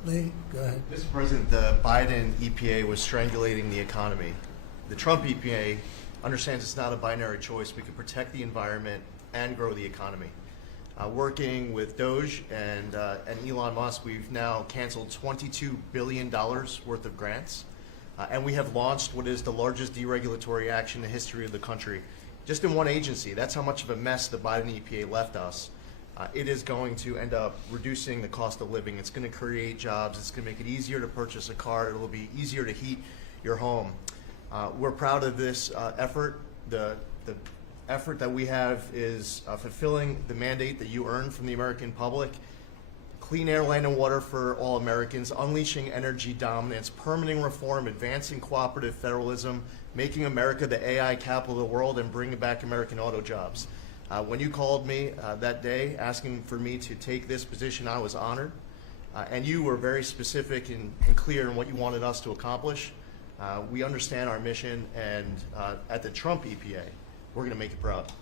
Lee, go ahead. Mr. President, the Biden EPA was strangulating the economy. The Trump EPA understands it's not a binary choice. We can protect the environment and grow the economy. Working with Doge and Elon Musk, we've now canceled $22 billion worth of grants, and we have launched what is the largest deregulatory action in the history of the country, just in one agency. That's how much of a mess the Biden EPA left us. It is going to end up reducing the cost of living. It's going to create jobs. It's going to make it easier to purchase a car. It will be easier to heat your home. We're proud of this effort. The effort that we have is fulfilling the mandate that you earned from the American public. Clean air, land, and water for all Americans, unleashing energy dominance, permitting reform, advancing cooperative federalism, making America the AI capital of the world, and bringing back American auto jobs. When you called me that day asking for me to take this position, I was honored. And you were very specific and clear in what you wanted us to accomplish. We understand our mission, and at the Trump EPA, we're going to make it proud.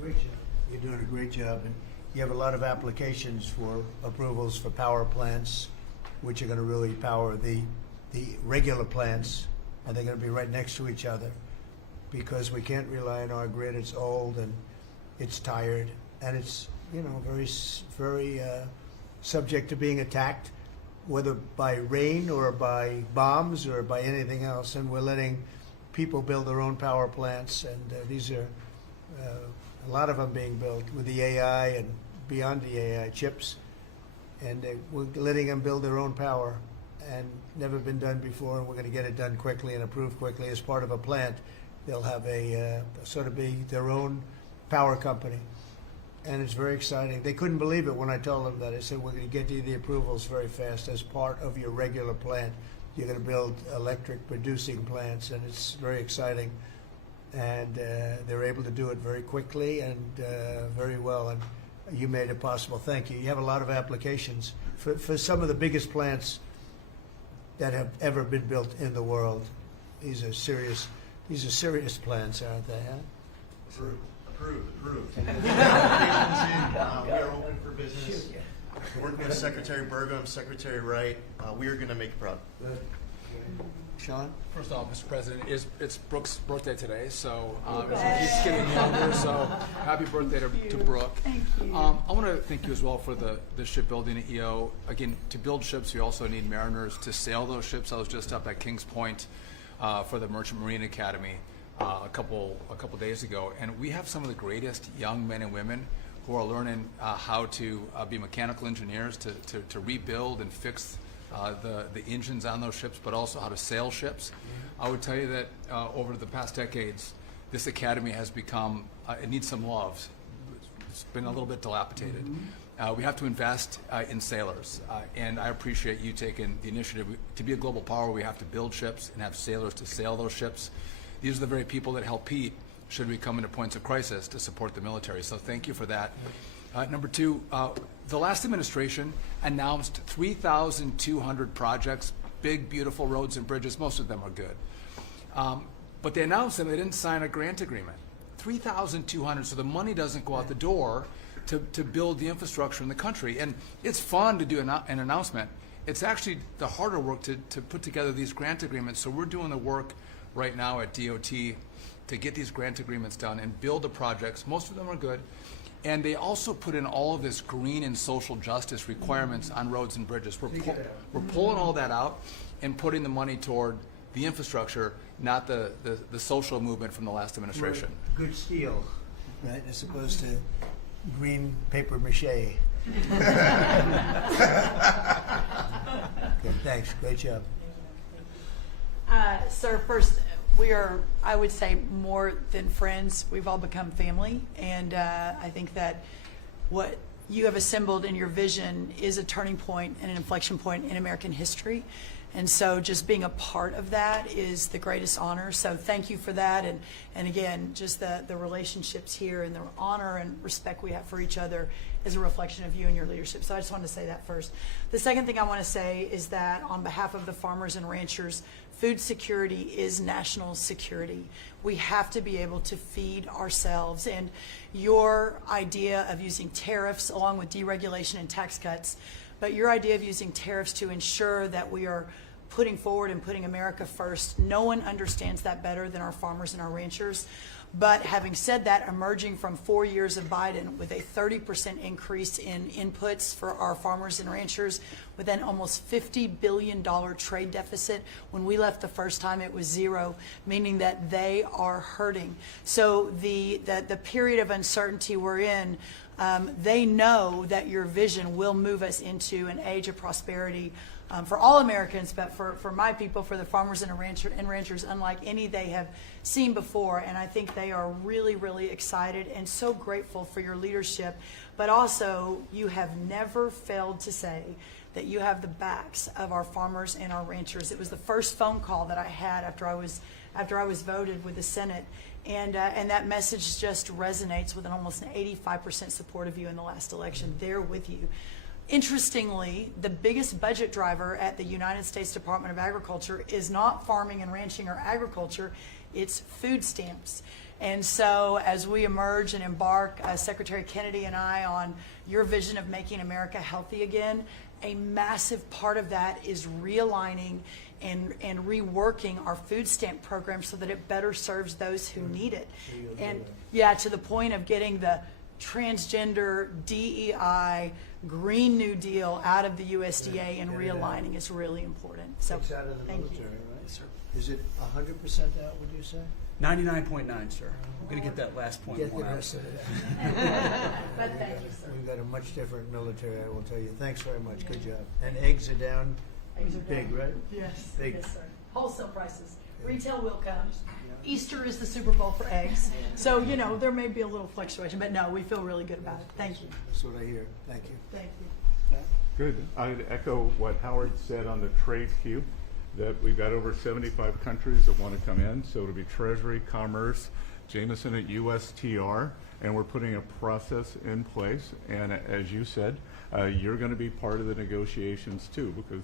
Great job. You're doing a great job. And you have a lot of applications for approvals for power plants, which are going to really power the regular plants, and they're going to be right next to each other, because we can't rely on our grid. It's old and it's tired, and it's very subject to being attacked, whether by rain or by bombs or by anything else. And we're letting people build their own power plants, and these are a lot of them being built with the AI and beyond the AI chips, and we're letting them build their own power, and never been done before, and we're going to get it done quickly and approved quickly as part of a plant. They'll have a sort of be their own power company, and it's very exciting. They couldn't believe it when I told them that. I said, we're going to get you the approvals very fast as part of your regular plant. You're going to build electric producing plants, and it's very exciting. And they're able to do it very quickly and very well, and you made it possible. Thank you. You have a lot of applications for some of the biggest plants that have ever been built in the world. These are serious plants, aren't they? Huh? Approved. We are open for business. Working with Secretary Burgum, Secretary Wright, we are going to make it proud. Good. Sean? First off, Mr. President, it's Brooke's birthday today, so she keeps getting younger, so happy birthday to Brooke. Thank you. I want to thank you as well for the shipbuilding at EO. Again, to build ships, we also need mariners to sail those ships. I was just up at Kings Point for the Merchant Marine Academy a couple days ago, and we have some of the greatest young men and women who are learning how to be mechanical engineers, to rebuild and fix the engines on those ships, but also how to sail ships. I would tell you that over the past decades, this academy has become, it needs some love. It's been a little bit dilapidated. We have to invest in sailors, and I appreciate you taking the initiative. To be a global power, we have to build ships and have sailors to sail those ships. These are the very people that help Pete should we come into points of crisis to support the military. So thank you for that. Number two, the last administration announced 3,200 projects, big, beautiful roads and bridges. Most of them are good. But they announced them, they didn't sign a grant agreement. 3,200, so the money doesn't go out the door to build the infrastructure in the country. And it's fun to do an announcement. It's actually the harder work to put together these grant agreements. So we're doing the work right now at DOT to get these grant agreements done and build the projects. Most of them are good. And they also put in all of this green and social justice requirements on roads and bridges. We're pulling all that out and putting the money toward the infrastructure, not the social movement from the last administration. Good steel, right, as opposed to green paper mache. Okay, thanks. Great job. Sir, first, we are, I would say, more than friends. We've all become family, and I think that what you have assembled in your vision is a turning point and an inflection point in American history. And so just being a part of that is the greatest honor. So thank you for that. And again, just the relationships here and the honor and respect we have for each other is a reflection of you and your leadership. So I just wanted to say that first. The second thing I want to say is that on behalf of the farmers and ranchers, food security is national security. We have to be able to feed ourselves. And your idea of using tariffs along with deregulation and tax cuts, but your idea of using tariffs to ensure that we are putting forward and putting America first, no one understands that better than our farmers and our ranchers. But having said that, emerging from 4 years of Biden with a 30% increase in inputs for our farmers and ranchers, with an almost $50 billion trade deficit. When we left the first time, it was zero, meaning that they are hurting. So the period of uncertainty we're in, they know that your vision will move us into an age of prosperity for all Americans, but for my people, for the farmers and ranchers, unlike any they have seen before. And I think they are really, really excited and so grateful for your leadership. But also, you have never failed to say that you have the backs of our farmers and our ranchers. It was the first phone call that I had after I was voted with the Senate. And that message just resonates with an almost 85% support of you in the last election. They're with you. Interestingly, the biggest budget driver at the United States Department of Agriculture is not farming and ranching or agriculture, it's food stamps. And so as we emerge and embark, Secretary Kennedy and I, on your vision of making America healthy again, a massive part of that is realigning and reworking our food stamp program so that it better serves those who need it. And yeah, to the point of getting the transgender, DEI, Green New Deal out of the USDA and realigning is really important. So It's out of the military, right? Sir. Is it 100% out, would you say? 99.9, sir. I'm going to get that last point. Get the rest of it. But thank you, sir. We've got a much different military, I will tell you. Thanks very much. Good job. And eggs are down. Eggs are big, down. right? Yes. Big. Yes, sir. Wholesale prices. Retail will come. Easter is the Super Bowl for eggs. So, you know, there may be a little fluctuation, but no, we feel really good about it. Thank you. That's what I hear. Thank you. Thank you. Good. I'd echo what Howard said on the trade queue, that we've got over 75 countries that want to come in. So it'll be Treasury, Commerce, Jameson at USTR, and we're putting a process in place. And as you said, you're going to be part of the negotiations too, because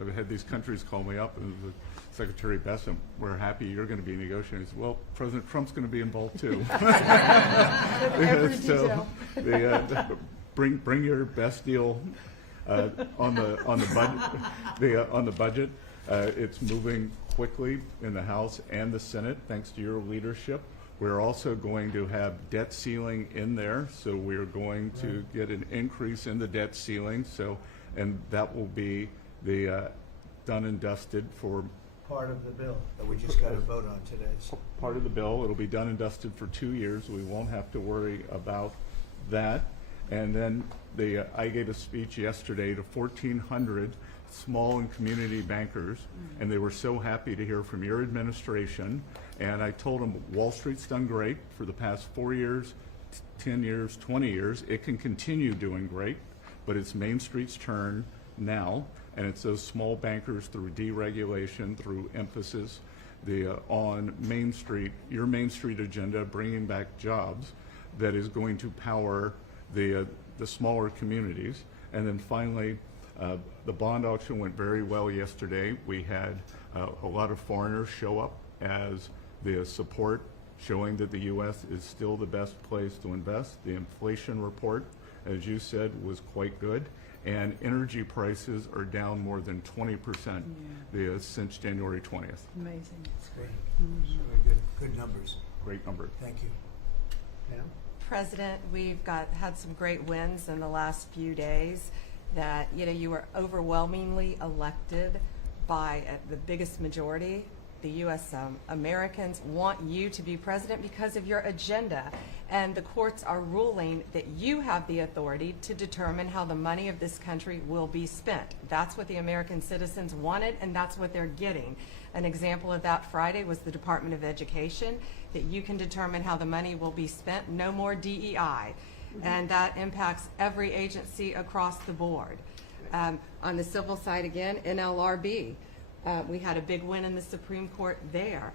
I've had these countries call me up and Secretary Bessent, we're happy you're going to be negotiating. Well, President Trump's going to be involved too. Every so detail. bring your best deal on the budget. It's moving quickly in the House and the Senate thanks to your leadership. We're also going to have debt ceiling in there, so we're going to get an increase in the debt ceiling. So, and that will be the done and dusted for Part of the bill that we just got to vote on today. part of the bill. It'll be done and dusted for 2 years. We won't have to worry about that. And then I gave a speech yesterday to 1,400 small and community bankers, and they were so happy to hear from your administration. And I told them Wall Street's done great for the past 4 years, 10 years, 20 years. It can continue doing great, but it's Main Street's turn now. And it's those small bankers through deregulation, through emphasis on Main Street, your Main Street agenda, bringing back jobs, that is going to power the smaller communities. And then finally, the bond auction went very well yesterday. We had a lot of foreigners show up as the support, showing that the U.S. is still the best place to invest. The inflation report, as you said, was quite good. And energy prices are down more than 20% since January 20th. Amazing. That's great. Very good. Good numbers. Great number. Thank you. Pam? President, we've had some great wins in the last few days. That you were overwhelmingly elected by the biggest majority. The U.S. Americans want you to be president because of your agenda, and the courts are ruling that you have the authority to determine how the money of this country will be spent. That's what the American citizens wanted, and that's what they're getting. An example of that Friday was the Department of Education, that you can determine how the money will be spent. No more DEI. And that impacts every agency across the board. On the civil side again, NLRB, we had a big win in the Supreme Court there.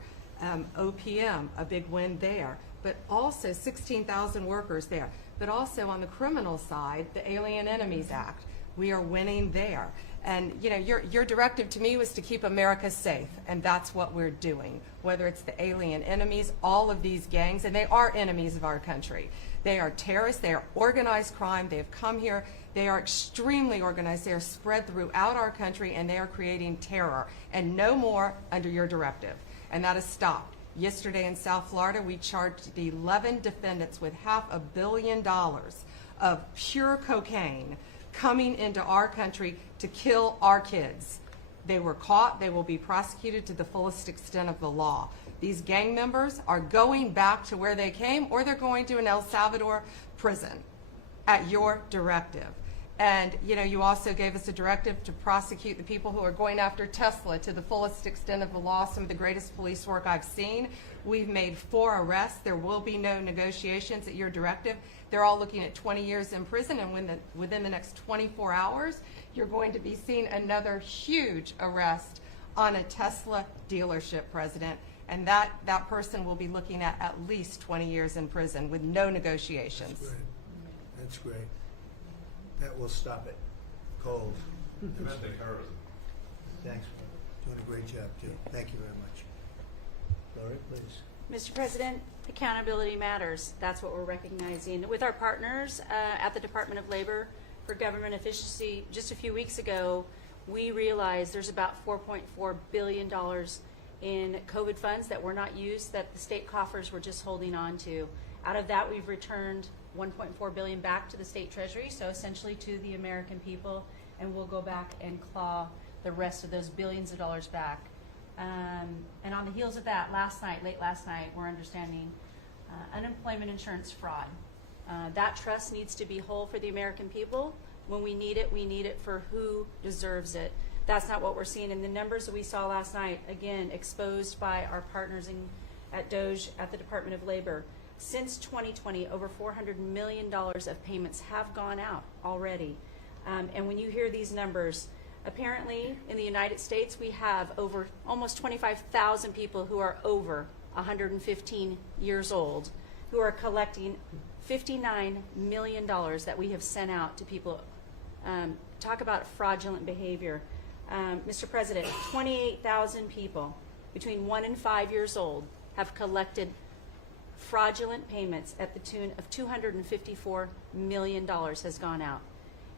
OPM, a big win there. But also 16,000 workers there. But also on the criminal side, the Alien Enemies Act, we are winning there. And your directive to me was to keep America safe, and that's what we're doing. Whether it's the alien enemies, all of these gangs, and they are enemies of our country. They are terrorists, they are organized crime, they have come here, they are extremely organized, they are spread throughout our country, and they are creating terror, and no more under your directive. And that has stopped. Yesterday in South Florida, we charged 11 defendants with $500 million of pure cocaine coming into our country to kill our kids. They were caught, they will be prosecuted to the fullest extent of the law. These gang members are going back to where they came, or they're going to an El Salvador prison at your directive. And you also gave us a directive to prosecute the people who are going after Tesla to the fullest extent of the law, some of the greatest police work I've seen. We've made 4 arrests. There will be no negotiations at your directive. They're all looking at 20 years in prison, and within the next 24 hours, you're going to be seeing another huge arrest on a Tesla dealership, President. And that person will be looking at least 20 years in prison with no negotiations. That's great. That's great. That will stop it. Cold. Domestic terrorism. Thanks. Doing a great job, too. Thank you very much. Lori, please. Mr. President, accountability matters. That's what we're recognizing. With our partners at the Department of Labor for Government Efficiency, just a few weeks ago, we realized there's about $4.4 billion in COVID funds that were not used, that the state coffers were just holding on to. Out of that, we've returned $1.4 billion back to the state treasury, so essentially to the American people, and we'll go back and claw the rest of those billions of dollars back. And on the heels of that, late last night, we're understanding unemployment insurance fraud. That trust needs to be whole for the American people. When we need it for who deserves it. That's not what we're seeing in the numbers that we saw last night, again, exposed by our partners at DOJ at the Department of Labor. Since 2020, over $400 million of payments have gone out already. And when you hear these numbers, apparently in the United States, we have over almost 25,000 people who are over 115 years old who are collecting $59 million that we have sent out to people. Talk about fraudulent behavior. Mr. President, 28,000 people between 1 and 5 years old have collected fraudulent payments at the tune of $254 million has gone out.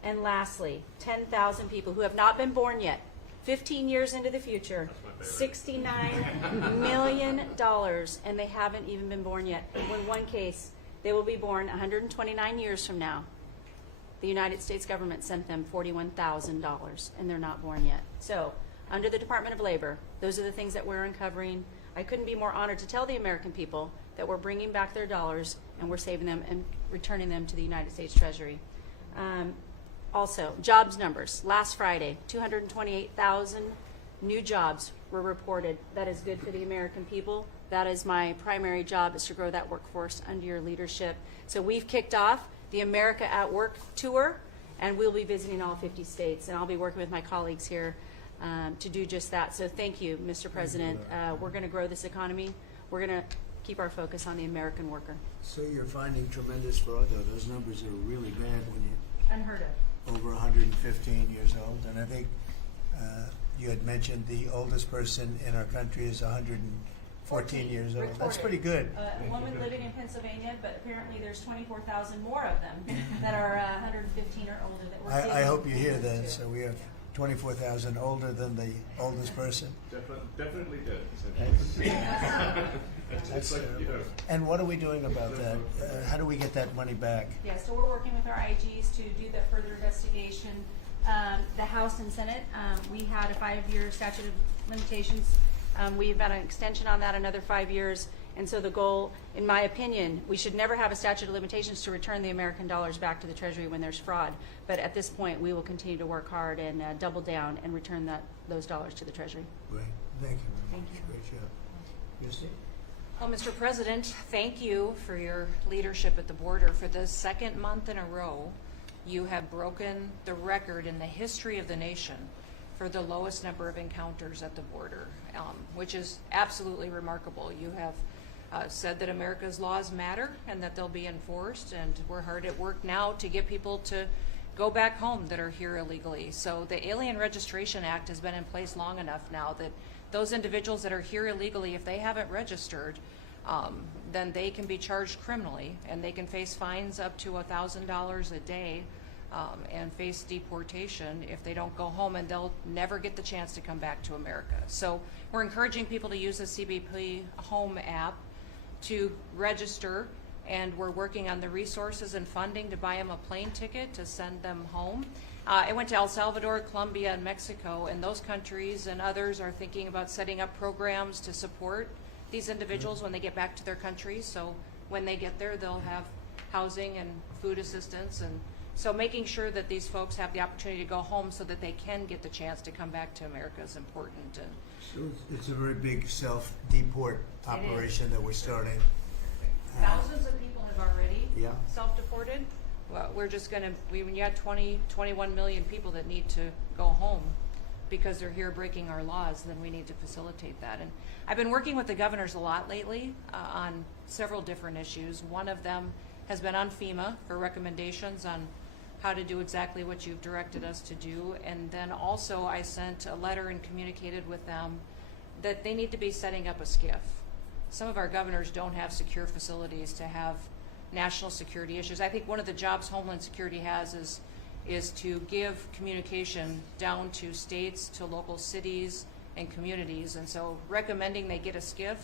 And lastly, 10,000 people who have not been born yet, 15 years into the future, $69 million, and they haven't even been born yet. In one case, they will be born 129 years from now. The United States government sent them $41,000, and they're not born yet. So, under the Department of Labor, those are the things that we're uncovering. I couldn't be more honored to tell the American people that we're bringing back their dollars and we're saving them and returning them to the United States Treasury. Also, jobs numbers. Last Friday, 228,000 new jobs were reported. That is good for the American people. That is my primary job, is to grow that workforce under your leadership. So we've kicked off the America at Work tour, and we'll be visiting all 50 states, and I'll be working with my colleagues here to do just that. So thank you, Mr. President. We're going to grow this economy. We're going to keep our focus on the American worker. So you're finding tremendous fraud, though. Those numbers are really bad when you unheard of. Over 115 years old, and I think you had mentioned the oldest person in our country is 114 years old. That's pretty good. A woman living in Pennsylvania, but apparently there's 24,000 more of them that are 115 or older that we're seeing. I hope you hear that. So we have 24,000 older than the oldest person. Definitely did. That's terrible. And what are we doing about that? How do we get that money back? Yeah, so we're working with our IGs to do that further investigation. The House and Senate, we had a 5-year statute of limitations. We've got an extension on that, another 5 years. And so the goal, in my opinion, we should never have a statute of limitations to return the American dollars back to the Treasury when there's fraud. But at this point, we will continue to work hard and double down and return those dollars to the Treasury. Great. Thank you. Thank you. Great job. Christy? Well, Mr. President, thank you for your leadership at the border. For the second month in a row, you have broken the record in the history of the nation for the lowest number of encounters at the border, which is absolutely remarkable. You have said that America's laws matter and that they'll be enforced, and we're hard at work now to get people to go back home that are here illegally. So the Alien Registration Act has been in place long enough now that those individuals that are here illegally, if they haven't registered, then they can be charged criminally, and they can face fines up to $1,000 a day and face deportation if they don't go home, and they'll never get the chance to come back to America. So we're encouraging people to use the CBP Home app to register, and we're working on the resources and funding to buy them a plane ticket to send them home. I went to El Salvador, Colombia, and Mexico, and those countries and others are thinking about setting up programs to support these individuals when they get back to their countries. So when they get there, they'll have housing and food assistance, and so making sure that these folks have the opportunity to go home so that they can get the chance to come back to America is important. And So it's a very big self-deport operation that we're starting. thousands of people have already Yeah. self-deported. Well, we're just going to, when you got 21 million people that need to go home because they're here breaking our laws, then we need to facilitate that. And I've been working with the governors a lot lately on several different issues. One of them has been on FEMA for recommendations on how to do exactly what you've directed us to do. And then also I sent a letter and communicated with them that they need to be setting up a SCIF. Some of our governors don't have secure facilities to have national security issues. I think one of the jobs Homeland Security has is to give communication down to states, to local cities and communities. And so recommending they get a SCIF,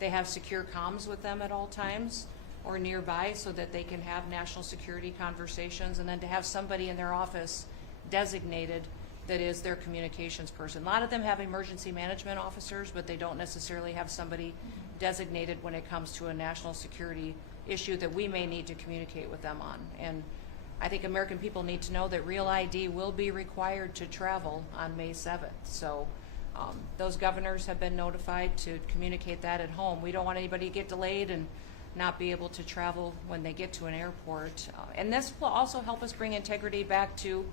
they have secure comms with them at all times or nearby so that they can have national security conversations, and then to have somebody in their office designated that is their communications person. A lot of them have emergency management officers, but they don't necessarily have somebody designated when it comes to a national security issue that we may need to communicate with them on. And I think American people need to know that Real ID will be required to travel on May 7th. So those governors have been notified to communicate that at home. We don't want anybody to get delayed and not be able to travel when they get to an airport. And this will also help us bring integrity back to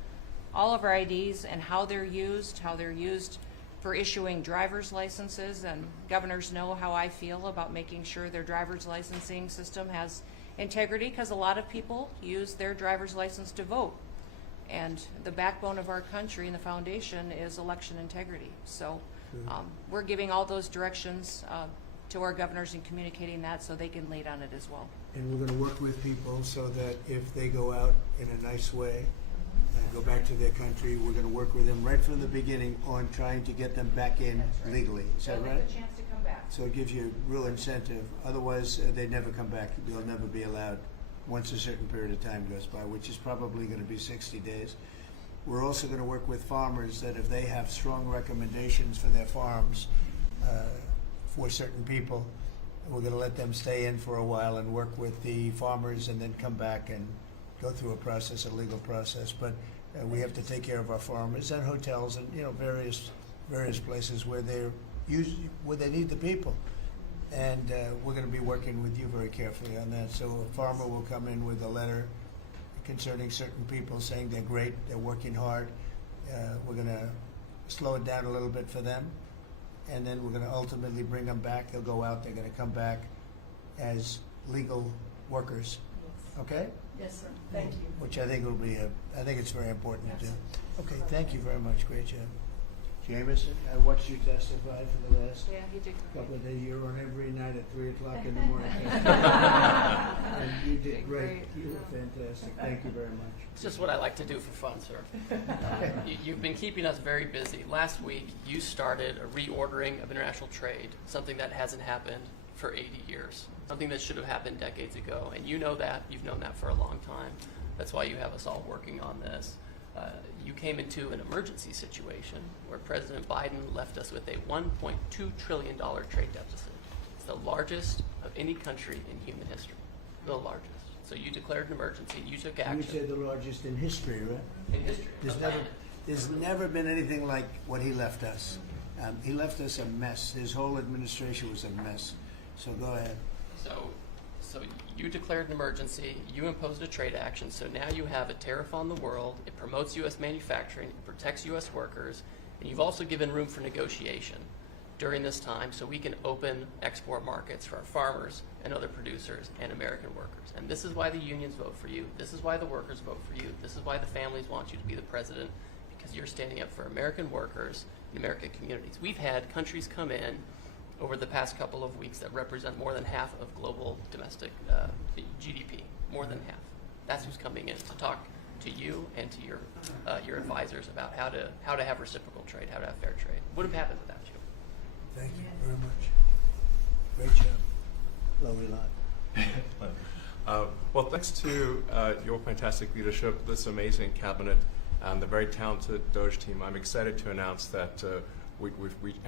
all of our IDs and how they're used for issuing driver's licenses. And governors know how I feel about making sure their driver's licensing system has integrity, because a lot of people use their driver's license to vote. And the backbone of our country and the foundation is election integrity. So we're giving all those directions to our governors and communicating that so they can lead on it as well. And we're going to work with people so that if they go out in a nice way and go back to their country, we're going to work with them right from the beginning on trying to get them back in legally. Is that right? They'll get a chance to come back. So it gives you real incentive. Otherwise, they never come back. They'll never be allowed once a certain period of time goes by, which is probably going to be 60 days. We're also going to work with farmers that if they have strong recommendations for their farms for certain people, we're going to let them stay in for a while and work with the farmers and then come back and go through a process, a legal process. But we have to take care of our farmers and hotels and various places where where they need the people. And we're going to be working with you very carefully on that. So a farmer will come in with a letter concerning certain people saying they're great, they're working hard. We're going to slow it down a little bit for them, and then we're going to ultimately bring them back. They'll go out, they're going to come back as legal workers. Yes. Okay? Yes, sir. Thank you. Which I think will be I think it's very important to do. Okay, thank you very much. Great job. Jameson, I watched you testify for the last Yeah, he did great. couple of days. You're on every night at 3 o'clock in the morning. And you did great. You were fantastic. Thank you very much. It's just what I like to do for fun, sir. You've been keeping us very busy. Last week, you started a reordering of international trade, something that hasn't happened for 80 years, something that should have happened decades ago. And you know that. You've known that for a long time. That's why you have us all working on this. You came into an emergency situation where President Biden left us with a $1.2 trillion trade deficit. It's the largest of any country in human history, the largest. So you declared an emergency, you took action. You said the largest in history, right? In history. There's never been anything like what he left us. He left us a mess. His whole administration was a mess. So go ahead. So you declared an emergency, you imposed a trade action, so now you have a tariff on the world, it promotes U.S. manufacturing, it protects U.S. workers, and you've also given room for negotiation during this time so we can open export markets for our farmers and other producers and American workers. And this is why the unions vote for you, this is why the workers vote for you, this is why the families want you to be the president, because you're standing up for American workers and American communities. We've had countries come in over the past couple of weeks that represent more than half of global domestic GDP, more than half. That's who's coming in to talk to you and to your advisors about how to have reciprocal trade, how to have fair trade. Would have happened without you. Thank you very much. Great job. Lovely lot. Well, thanks to your fantastic leadership, this amazing cabinet, and the very talented Doge team, I'm excited to announce that we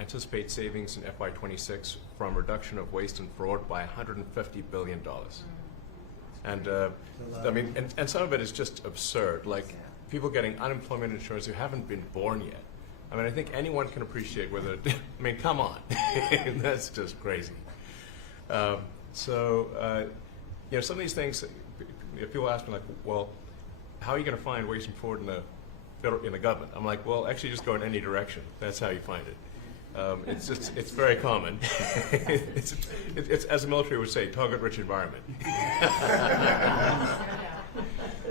anticipate savings in FY26 from reduction of waste and fraud by $150 billion. And I mean, and some of it is just absurd, like people getting unemployment insurance who haven't been born yet. I mean, I think anyone can appreciate whether, I mean, come on, that's just crazy. You know, some of these things, people ask me like, well, how are you going to find waste and fraud in the government? I'm like, well, actually just go in any direction. That's how you find it. It's very common. it's, as the military would say, target-rich environment.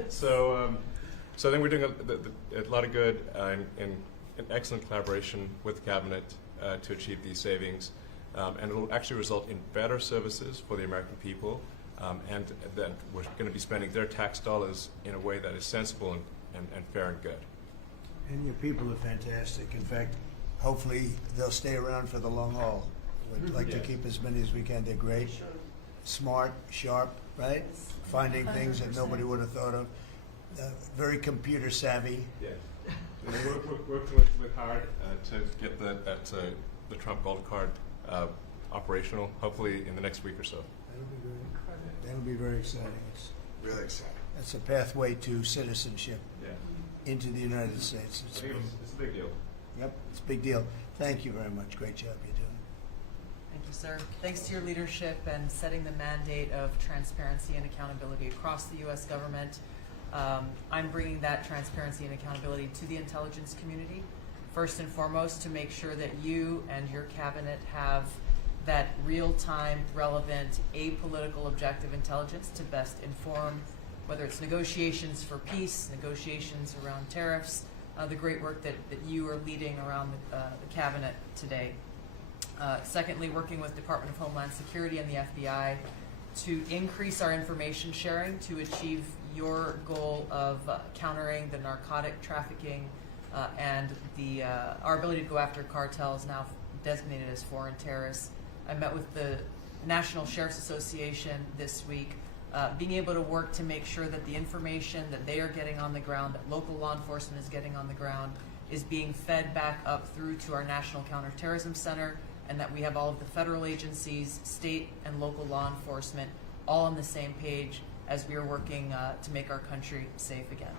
So I think we're doing a lot of good in excellent collaboration with the cabinet to achieve these savings. And it will actually result in better services for the American people, and that we're going to be spending their tax dollars in a way that is sensible and fair and good. And your people are fantastic. In fact, hopefully they'll stay around for the long haul. We'd like to keep as many as we can. They're great, smart, sharp, right? Finding things that nobody would have thought of. Very computer savvy. Yeah. We're working with hard to get the Trump Gold Card operational, hopefully in the next week or so. That'll be very exciting. It's really exciting. That's a pathway to citizenship into the United States. It's a big deal. Yep, it's a big deal. Thank you very much. Great job you're doing. Thank you, sir. Thanks to your leadership and setting the mandate of transparency and accountability across the U.S. government. I'm bringing that transparency and accountability to the intelligence community, first and foremost, to make sure that you and your cabinet have that real-time, relevant, apolitical, objective intelligence to best inform whether it's negotiations for peace, negotiations around tariffs, the great work that you are leading around the cabinet today. Secondly, working with Department of Homeland Security and the FBI to increase our information sharing to achieve your goal of countering the narcotic trafficking and our ability to go after cartels now designated as foreign terrorists. I met with the National Sheriff's Association this week, being able to work to make sure that the information that they are getting on the ground, that local law enforcement is getting on the ground, is being fed back up through to our National Counterterrorism Center, and that we have all of the federal agencies, state and local law enforcement, all on the same page as we are working to make our country safe again.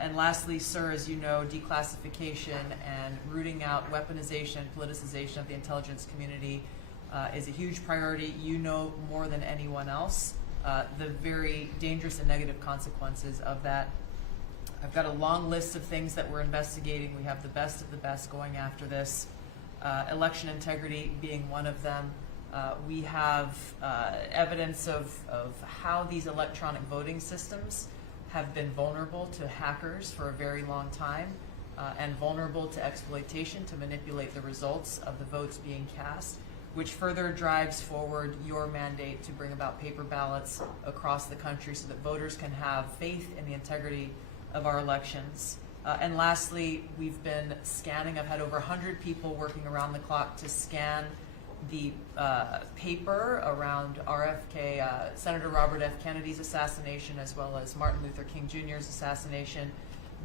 And lastly, sir, as you know, declassification and rooting out weaponization, politicization of the intelligence community is a huge priority. You know more than anyone else the very dangerous and negative consequences of that. I've got a long list of things that we're investigating. We have the best of the best going after this. Election integrity being one of them. We have evidence of how these electronic voting systems have been vulnerable to hackers for a very long time. and vulnerable to exploitation to manipulate the results of the votes being cast, which further drives forward your mandate to bring about paper ballots across the country so that voters can have faith in the integrity of our elections. And lastly, we've been scanning. I've had over 100 people working around the clock to scan the paper around RFK, Senator Robert F. Kennedy's assassination, as well as Martin Luther King Jr.'s assassination.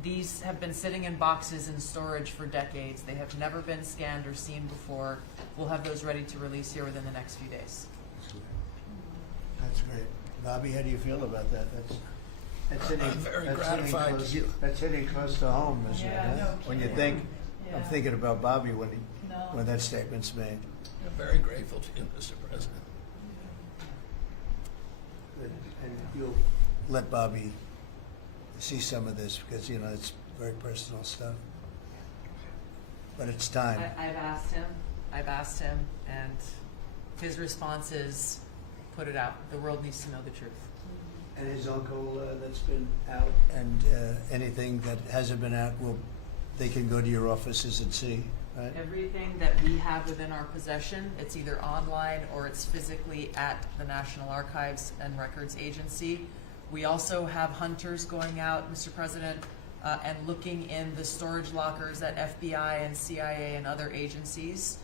These have been sitting in boxes in storage for decades. They have never been scanned or seen before. We'll have those ready to release here within the next few days. That's great. Bobby, how do you feel about that? That's hitting, I'm very that's gratified hitting close, to you. That's hitting close to home, isn't it? Yeah, Huh? no When you kidding. think, I'm Yeah. thinking about Bobby when that statement's made. I'm very grateful to you, Mr. President. And you'll let Bobby see some of this because, you know, it's very personal stuff. But it's time. I've asked him, and his response is, put it out. The world needs to know the truth. And his uncle that's been out, and anything that hasn't been out, they can go to your offices and see, right? Everything that we have within our possession, it's either online or it's physically at the National Archives and Records Agency. We also have hunters going out, Mr. President, and looking in the storage lockers at FBI and CIA and other agencies,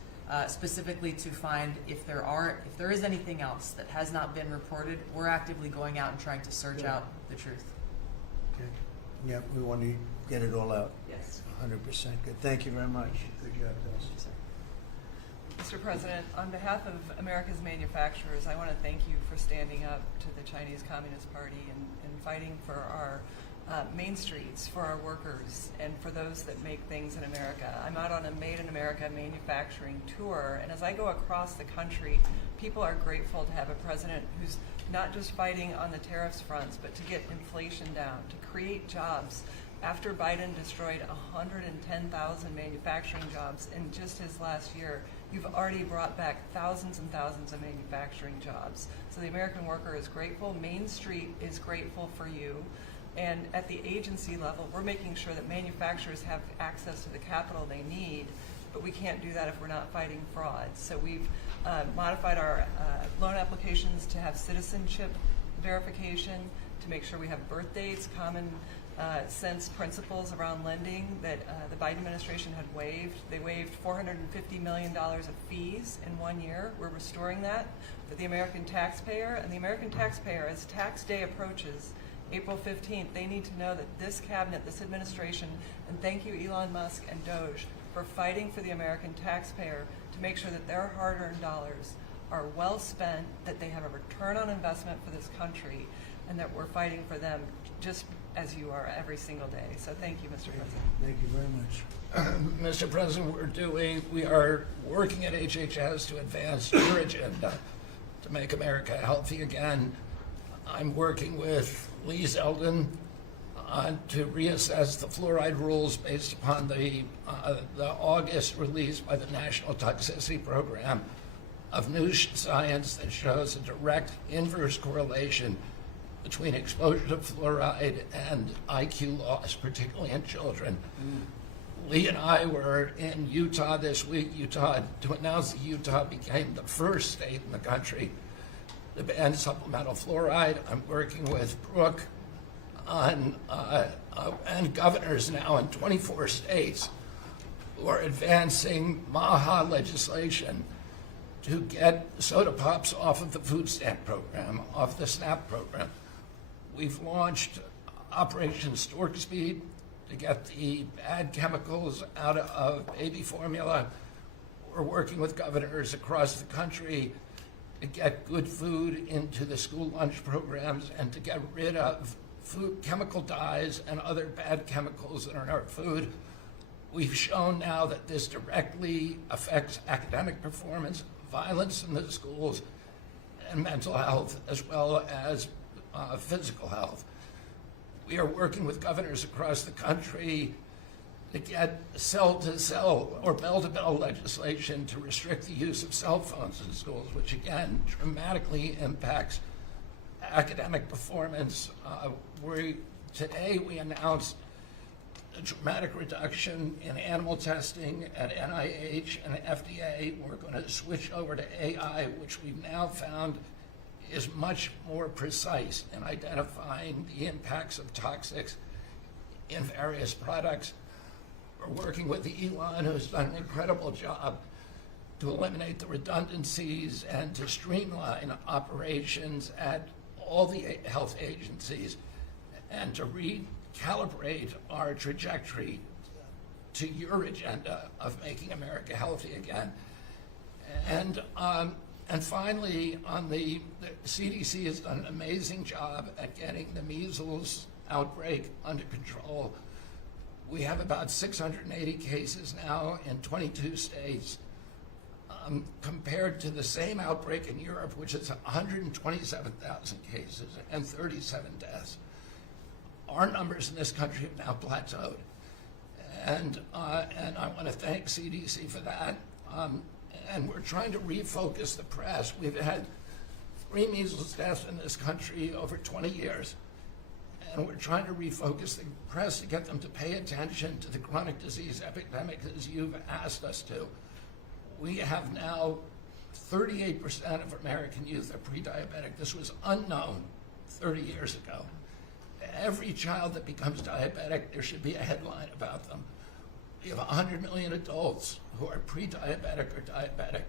specifically to find if there is anything else that has not been reported. We're actively going out and trying to search out the truth. Okay. Yeah, we want to get it all out. Yes. 100%. Good. Thank you very much. Good job, guys. Mr. President, on behalf of America's manufacturers, I want to thank you for standing up to the Chinese Communist Party and fighting for our main streets, for our workers, and for those that make things in America. I'm out on a Made in America manufacturing tour, and as I go across the country, people are grateful to have a president who's not just fighting on the tariffs fronts, but to get inflation down, to create jobs. After Biden destroyed 110,000 manufacturing jobs in just his last year, you've already brought back thousands and thousands of manufacturing jobs. So the American worker is grateful. Main Street is grateful for you. And at the agency level, we're making sure that manufacturers have access to the capital they need, but we can't do that if we're not fighting fraud. So we've modified our loan applications to have citizenship verification, to make sure we have birth dates, common sense principles around lending that the Biden administration had waived. They waived $450 million of fees in 1 year. We're restoring that for the American taxpayer. And the American taxpayer, as tax day approaches, April 15th, they need to know that this cabinet, this administration, and thank you Elon Musk and Doge for fighting for the American taxpayer to make sure that their hard-earned dollars are well spent, that they have a return on investment for this country, and that we're fighting for them just as you are every single day. So thank you, Mr. President. Thank you very much. Mr. President, we are working at HHS to advance your agenda to make America healthy again. I'm working with Lee Zeldin to reassess the fluoride rules based upon the August release by the National Toxicity Program of new science that shows a direct inverse correlation between exposure to fluoride and IQ loss, particularly in children. Lee and I were in Utah this week, to announce that Utah became the first state in the country to ban supplemental fluoride. I'm working with Brooke on, and governors now in 24 states who are advancing MAHA legislation to get soda pops off of the food stamp program, off the SNAP program. We've launched Operation Stork Speed to get the bad chemicals out of baby formula. We're working with governors across the country to get good food into the school lunch programs and to get rid of food chemical dyes and other bad chemicals that are in our food. We've shown now that this directly affects academic performance, violence in the schools, and mental health, as well as physical health. We are working with governors across the country to get cell-to-cell or bell-to-bell legislation to restrict the use of cell phones in schools, which again dramatically impacts academic performance. Today we announced a dramatic reduction in animal testing at NIH and FDA. We're going to switch over to AI, which we've now found is much more precise in identifying the impacts of toxics in various products. We're working with Elon, who's done an incredible job to eliminate the redundancies and to streamline operations at all the health agencies and to recalibrate our trajectory to your agenda of making America healthy again. And finally, on the CDC has done an amazing job at getting the measles outbreak under control. We have about 680 cases now in 22 states, compared to the same outbreak in Europe, which is 127,000 cases and 37 deaths. Our numbers in this country have now plateaued. And I want to thank CDC for that. And we're trying to refocus the press. We've had 3 measles deaths in this country over 20 years. And we're trying to refocus the press to get them to pay attention to the chronic disease epidemic as you've asked us to. We have now 38% of American youth are pre-diabetic. This was unknown 30 years ago. Every child that becomes diabetic, there should be a headline about them. We have 100 million adults who are pre-diabetic or diabetic.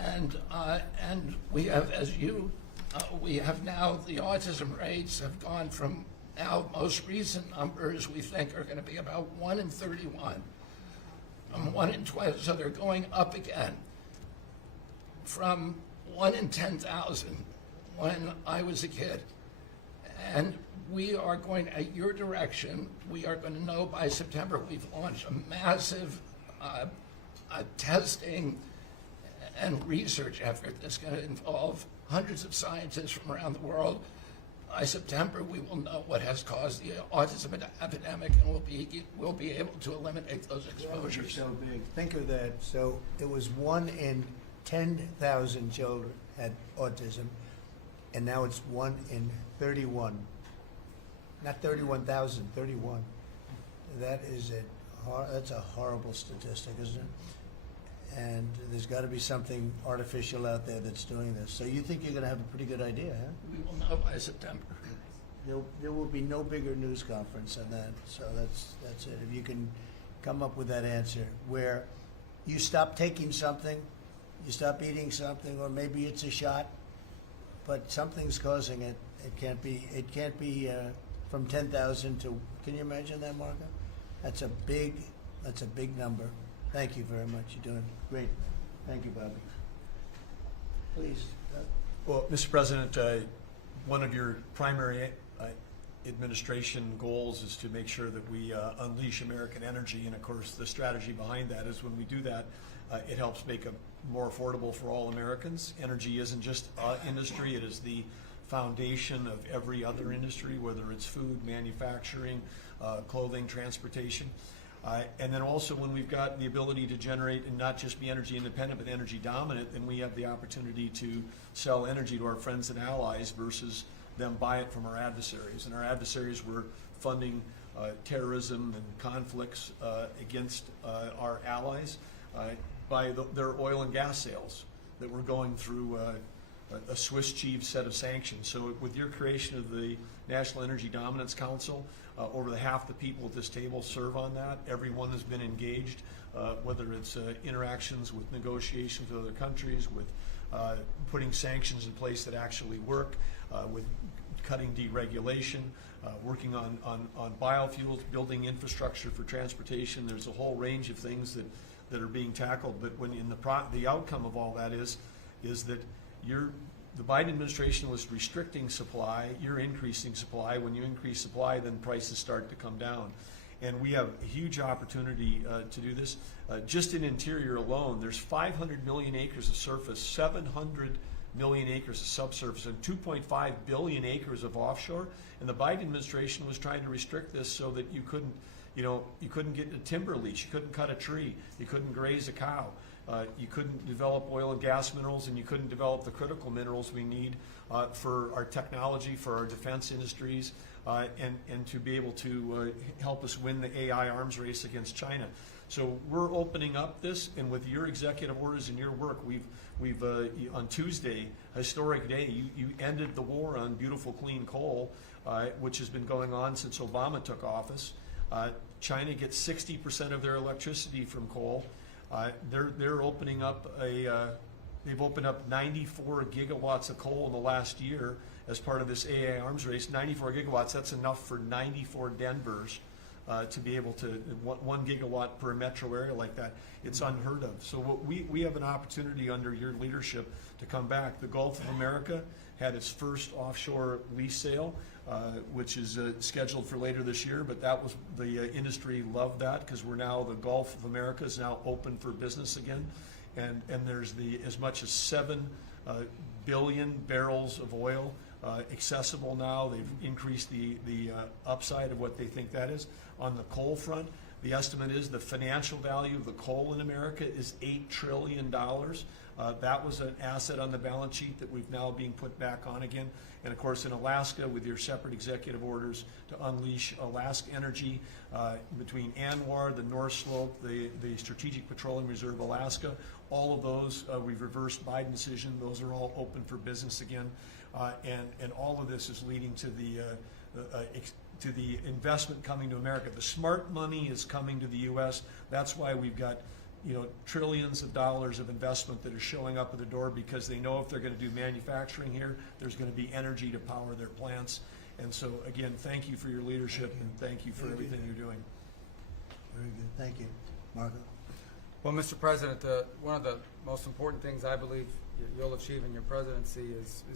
And we have, we have now, the autism rates have gone from now, most recent numbers we think are going to be about 1 in 31, 1 in 12, so they're going up again from 1 in 10,000 when I was a kid. And we are going, at your direction, we are going to know by September. We've launched a massive testing and research effort that's going to involve hundreds of scientists from around the world. By September, we will know what has caused the autism epidemic, and we'll be able to eliminate those exposures. So big. Think of that. So it was 1 in 10,000 children had autism, and now it's 1 in 31. Not 31,000, 31. That's a horrible statistic, isn't it? And there's got to be something artificial out there that's doing this. So you think you're going to have a pretty good idea, huh? We will know by September. There will be no bigger news conference than that. So that's it. If you can come up with that answer where you stop taking something, you stop eating something, or maybe it's a shot, but something's causing it. It can't be from 10,000 to. Can you imagine that, Marco? That's a big number. Thank you very much. You're doing great. Thank you, Bobby. Please. Well, Mr. President, one of your primary administration goals is to make sure that we unleash American energy, and of course the strategy behind that is when we do that, it helps make it more affordable for all Americans. Energy isn't just industry, it is the foundation of every other industry, whether it's food, manufacturing, clothing, transportation. And then also when we've got the ability to generate and not just be energy independent but energy dominant, then we have the opportunity to sell energy to our friends and allies versus them buy it from our adversaries. And our adversaries were funding terrorism and conflicts against our allies by their oil and gas sales that were going through a Swiss cheese set of sanctions. So with your creation of the National Energy Dominance Council, over half the people at this table serve on that. Everyone has been engaged, whether it's interactions with negotiations with other countries, with putting sanctions in place that actually work, with cutting deregulation, working on biofuels, building infrastructure for transportation. There's a whole range of things that are being tackled. But when in the outcome of all that is that the Biden administration was restricting supply, you're increasing supply. When you increase supply, then prices start to come down. And we have a huge opportunity to do this. Just in interior alone, there's 500 million acres of surface, 700 million acres of subsurface, and 2.5 billion acres of offshore. And the Biden administration was trying to restrict this so that you couldn't get a timber lease, you couldn't cut a tree, you couldn't graze a cow. You couldn't develop oil and gas minerals, and you couldn't develop the critical minerals we need for our technology, for our defense industries, and to be able to help us win the AI arms race against China. So we're opening up this, and with your executive orders and your work, we've on Tuesday, historic day, you ended the war on beautiful clean coal, which has been going on since Obama took office. China gets 60% of their electricity from coal. They're opening up they've opened up 94 gigawatts of coal in the last year as part of this AI arms race. 94 gigawatts, that's enough for 94 Denvers to be able to, 1 gigawatt per metro area like that. It's unheard of. So what we have an opportunity under your leadership to come back. The Gulf of America had its first offshore lease sale, which is scheduled for later this year, but that was, the industry loved that because we're now, the Gulf of America is now open for business again. And there's as much as 7 billion barrels of oil accessible now. They've increased the upside of what they think that is. On the coal front, the estimate is the financial value of the coal in America is $8 trillion. That was an asset on the balance sheet that we've now being put back on again. And of course in Alaska, with your separate executive orders to unleash Alaska energy between ANWR, the North Slope, the Strategic Petroleum Reserve Alaska, all of those, we've reversed Biden decision. Those are all open for business again. And all of this is leading to the investment coming to America. The smart money is coming to the U.S. That's why we've got trillions of dollars of investment that is showing up at the door, because they know if they're going to do manufacturing here, there's going to be energy to power their plants. And so again, thank you for your leadership and thank you for everything you're doing. Very good. Thank you. Marco? Well, Mr. President, one of the most important things I believe you'll achieve in your presidency is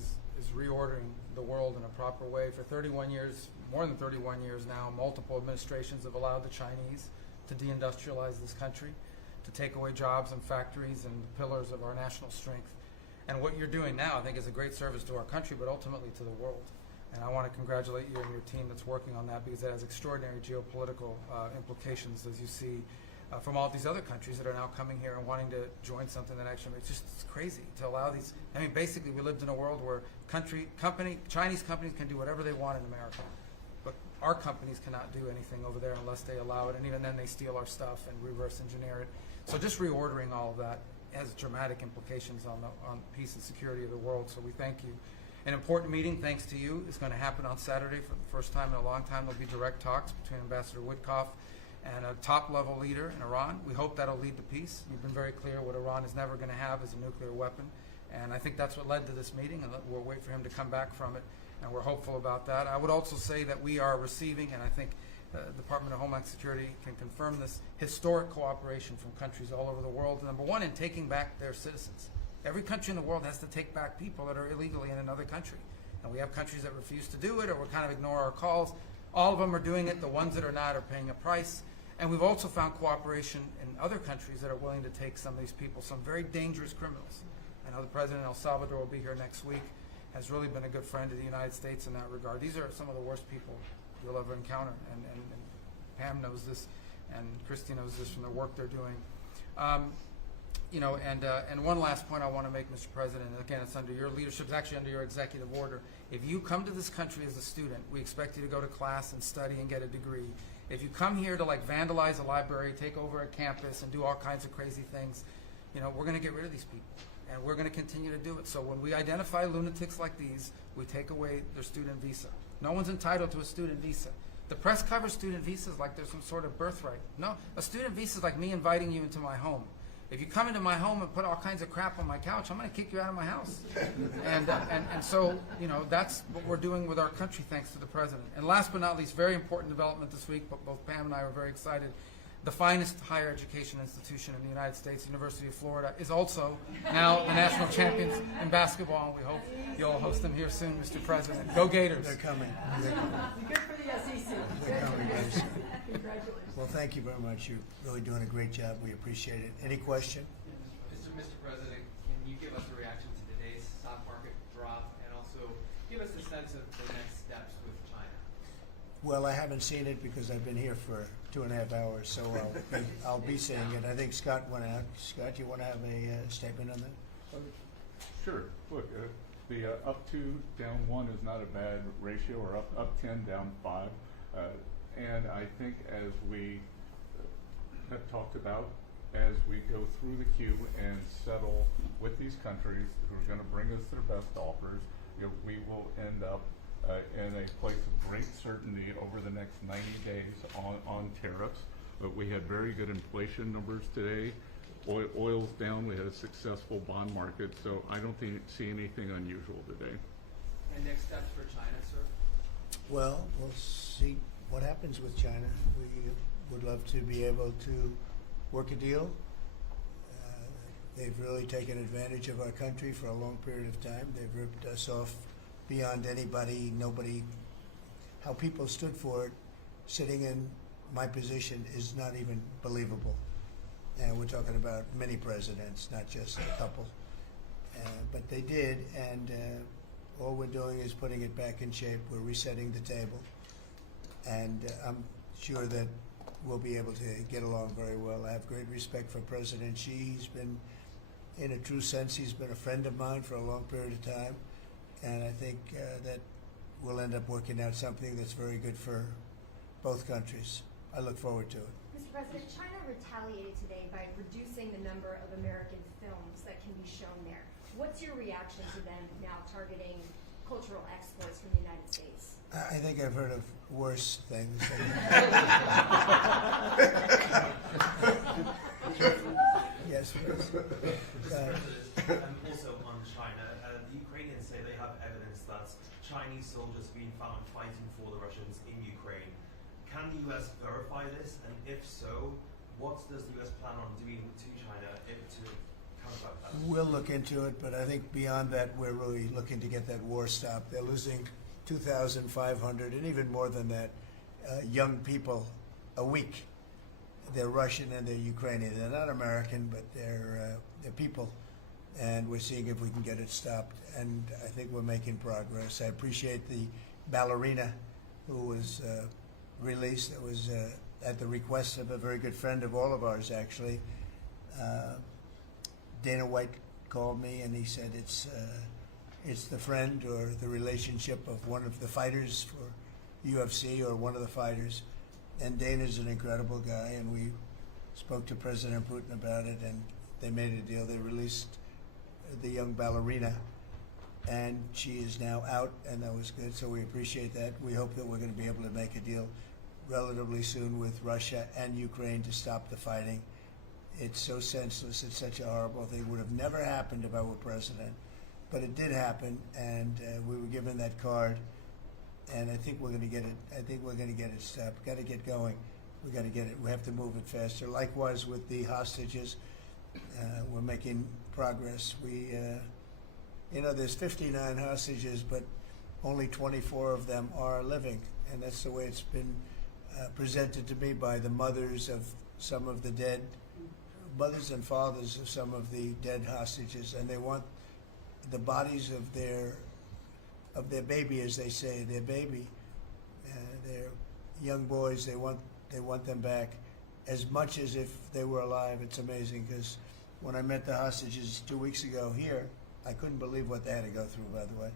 reordering the world in a proper way. For 31 years, more than 31 years now, multiple administrations have allowed the Chinese to deindustrialize this country, to take away jobs and factories and the pillars of our national strength. And what you're doing now, I think, is a great service to our country, but ultimately to the world. And I want to congratulate you and your team that's working on that, because it has extraordinary geopolitical implications, as you see, from all these other countries that are now coming here and wanting to join something that actually makes it's crazy to allow these. I mean, basically, we lived in a world where Chinese companies can do whatever they want in America, but our companies cannot do anything over there unless they allow it, and even then they steal our stuff and reverse engineer it. So just reordering all of that has dramatic implications on peace and security of the world, so we thank you. An important meeting, thanks to you, is going to happen on Saturday for the first time in a long time. There'll be direct talks between Ambassador Woodcock and a top-level leader in Iran. We hope that'll lead to peace. You've been very clear what Iran is never going to have is a nuclear weapon, and I think that's what led to this meeting, and we'll wait for him to come back from it, and we're hopeful about that. I would also say that we are receiving, and I think the Department of Homeland Security can confirm this, historic cooperation from countries all over the world. Number one, in taking back their citizens. Every country in the world has to take back people that are illegally in another country. And we have countries that refuse to do it or will kind of ignore our calls. All of them are doing it. The ones that are not are paying a price. And we've also found cooperation in other countries that are willing to take some of these people, some very dangerous criminals. I know the President of El Salvador will be here next week, has really been a good friend of the United States in that regard. These are some of the worst people you'll ever encounter. And Pam knows this, and Christy knows this from the work they're doing. And one last point I want to make, Mr. President, and again, it's under your leadership, it's actually under your executive order. If you come to this country as a student, we expect you to go to class and study and get a degree. If you come here to vandalize a library, take over a campus, and do all kinds of crazy things, we're going to get rid of these people. And we're going to continue to do it. So when we identify lunatics like these, we take away their student visa. No one's entitled to a student visa. The press covers student visas like there's some sort of birthright. No, a student visa is like me inviting you into my home. If you come into my home and put all kinds of crap on my couch, I'm going to kick you out of my house. And so, that's what we're doing with our country, thanks to the President. And last but not least, very important development this week, but both Pam and I are very excited. The finest higher education institution in the United States, University of Florida, is also now the national champions in basketball, and we hope you'll host them here soon, Mr. President. Go Gators. They're coming. Good for the SEC. They're coming, guys. Congratulations. Well, thank you very much. You're really doing a great job. We appreciate it. Any question? Mr. President, can you give us a reaction to today's stock market drop, and also give us a sense of the next steps with China? Well, I haven't seen it because I've been here for 2.5 hours, so I'll be seeing it. I think Scott went out. Scott, you want to have a statement on that? Sure. Look, The up 2, down 1 is not a bad ratio, or up 10, down 5. And I think as we have talked about, as we go through the queue and settle with these countries who are going to bring us their best offers, we will end up in a place of great certainty over the next 90 days on tariffs. But we had very good inflation numbers today. Oil's down. We had a successful bond market, so I don't see anything unusual today. And next steps for China, sir? Well, we'll see what happens with China. We would love to be able to work a deal. They've really taken advantage of our country for a long period of time. They've ripped us off beyond nobody. How people stood for it, sitting in my position, is not even believable. And we're talking about many presidents, not just a couple. But they did, and all we're doing is putting it back in shape. We're resetting the table. And I'm sure that we'll be able to get along very well. I have great respect for President Xi. He's been, in a true sense, he's been a friend of mine for a long period of time. And I think that we'll end up working out something that's very good for both countries. I look forward to it. Mr. President, China retaliated today by reducing the number of American films that can be shown there. What's your reaction to them now targeting cultural exports from the United States? I think I've heard of worse things. Yes, please. Mr. President, also on China, the Ukrainians say they have evidence that Chinese soldiers have been found fighting for the Russians in Ukraine. Can the U.S. verify this? And if so, what does the U.S. plan on doing to China to counteract that? We'll look into it, but I think beyond that, we're really looking to get that war stopped. They're losing 2,500 and even more than that young people a week. They're Russian and they're Ukrainian. They're not American, but they're people. And we're seeing if we can get it stopped. And I think we're making progress. I appreciate the ballerina who was released. It was at the request of a very good friend of all of ours, actually. Dana White called me and he said it's the friend or the relationship of one of the fighters for UFC or one of the fighters. And Dana's an incredible guy, and we spoke to President Putin about it, and they made a deal. They released the young ballerina, and she is now out, and that was good, so we appreciate that. We hope that we're going to be able to make a deal relatively soon with Russia and Ukraine to stop the fighting. It's so senseless. It's such a horrible thing. It would have never happened if I were president, but it did happen, and we were given that card. And I think we're going to get it. I think we're going to get it stopped. Got to get going. We got to get it. We have to move it faster. Likewise with the hostages, we're making progress. We, there's 59 hostages, but only 24 of them are living, and that's the way it's been presented to me by the mothers of some of the dead, mothers and fathers of some of the dead hostages, and they want the bodies of their baby, as they say, their baby, their young boys. They want them back as much as if they were alive. It's amazing because when I met the hostages 2 weeks ago here, I couldn't believe what they had to go through, by the way.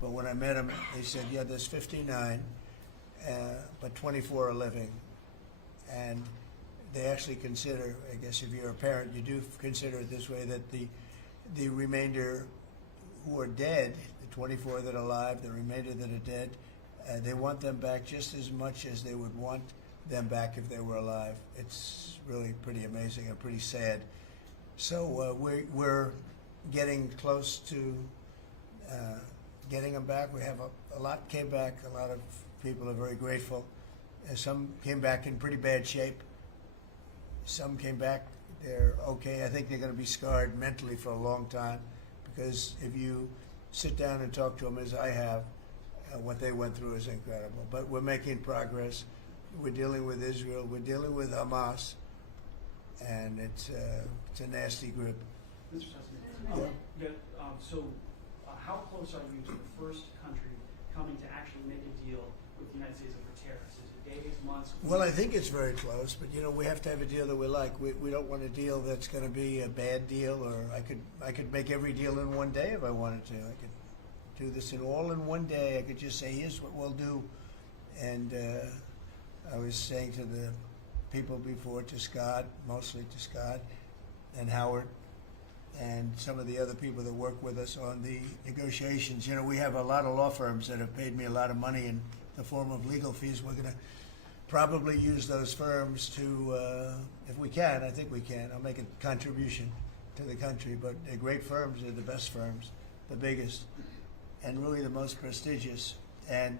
But when I met them, they said, yeah, there's 59, but 24 are living. And they actually consider, I guess if you're a parent, you do consider it this way, that the remainder who are dead, the 24 that are alive, the remainder that are dead, they want them back just as much as they would want them back if they were alive. It's really pretty amazing and pretty sad. So we're getting close to getting them back. We have a lot came back. A lot of people are very grateful. Some came back in pretty bad shape. Some came back, they're okay. I think they're going to be scarred mentally for a long time, because if you sit down and talk to them, as I have, what they went through is incredible. But we're making progress. We're dealing with Israel. We're dealing with Hamas, and it's a nasty grip. Mr. President, how close are you to the first country coming to actually make a deal with the United States over tariffs? Is it days, months? Well, I think it's very close, but we have to have a deal that we like. We don't want a deal that's going to be a bad deal, or I could make every deal in one day if I wanted to. do this in one day. I could just say, here's what we'll do. And I was saying to the people before, to Scott, mostly to Scott and Howard, and some of the other people that work with us on the negotiations. You know, we have a lot of law firms that have paid me a lot of money in the form of legal fees. We're going to probably use those firms to, if we can, I think we can. I'll make a contribution to the country, but they're great firms. They're the best firms, the biggest, and really the most prestigious. And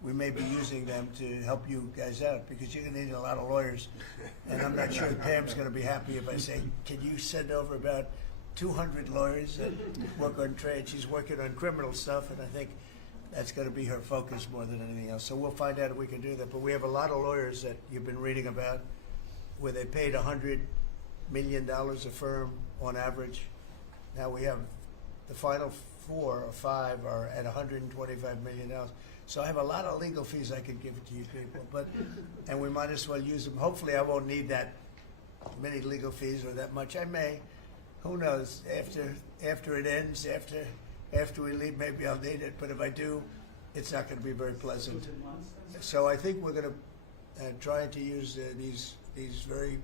we may be using them to help you guys out, because you're going to need a lot of lawyers. And I'm not sure Pam's going to be happy if I say, can you send over about 200 lawyers that work on trade? She's working on criminal stuff, and I think that's going to be her focus more than anything else. So we'll find out if we can do that. But we have a lot of lawyers that you've been reading about where they paid $100 million a firm on average. Now we have the final 4 or 5 are at $125 million. So I have a lot of legal fees I could give to you people, and we might as well use them. Hopefully I won't need that many legal fees or that much. I may. Who knows? After it ends, after we leave, maybe I'll need it. But if I do, it's not going to be very pleasant. So I think we're going to try to use these very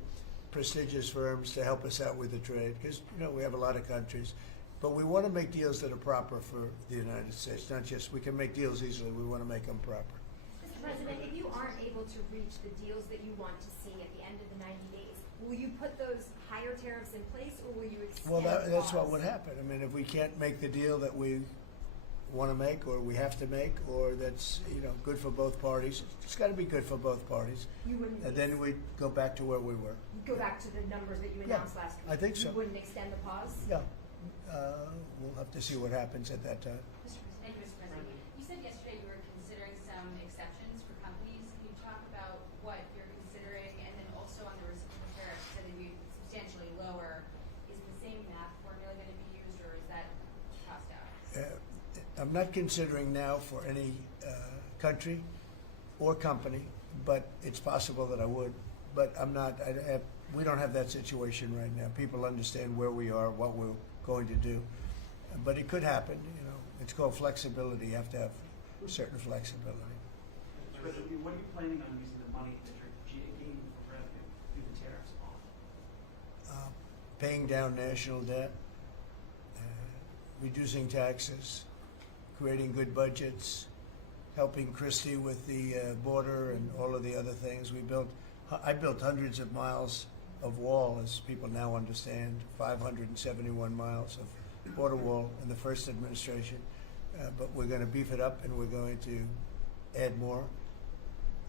prestigious firms to help us out with the trade, because we have a lot of countries. But we want to make deals that are proper for the United States, not just, we can make deals easily, we want to make them proper. Mr. President, if you aren't able to reach the deals that you want to see at the end of the 90 days, will you put those higher tariffs in place, or will you extend Well, that's what pause? would happen. I mean, if we can't make the deal that we want to make, or we have to make, or that's good for both parties, it's got to be good for both parties. You wouldn't. And then we'd go back to where we were. Go back to the numbers that you Yeah, announced last week. I think so. You wouldn't extend the pause. Yeah. We'll have to see what happens at that time. Thank you, Mr. President. You said yesterday you were considering some exceptions for companies. Can you talk about what you're considering, and then also on the reciprocal tariffs, so that we substantially lower, is the same math formula going to be used, or is that crossed out? I'm not considering now for any country or company, but it's possible that I would. But I'm not. We don't have that situation right now. People understand where we are, what we're going to do, but it could happen. It's called flexibility. You have to have certain flexibility. What are you planning on using the money that you're gaining for revenue through the tariffs on? Paying down national debt, reducing taxes, creating good budgets, helping Christie with the border and all of the other things. I built hundreds of miles of wall, as people now understand, 571 miles of border wall in the first administration. But we're going to beef it up, and we're going to add more.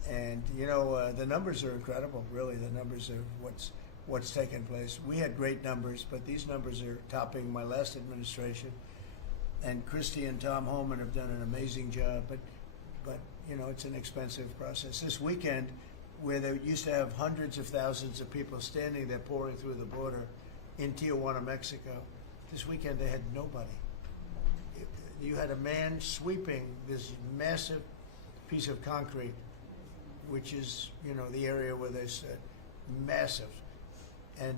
And the numbers are incredible. Really, the numbers are what's taken place. We had great numbers, but these numbers are topping my last administration. And Christie and Tom Homan have done an amazing job. But it's an expensive process. This weekend, where they used to have hundreds of thousands of people standing there pouring through the border in Tijuana, Mexico, this weekend they had nobody. You had a man sweeping this massive piece of concrete, which is, the area where they said massive. And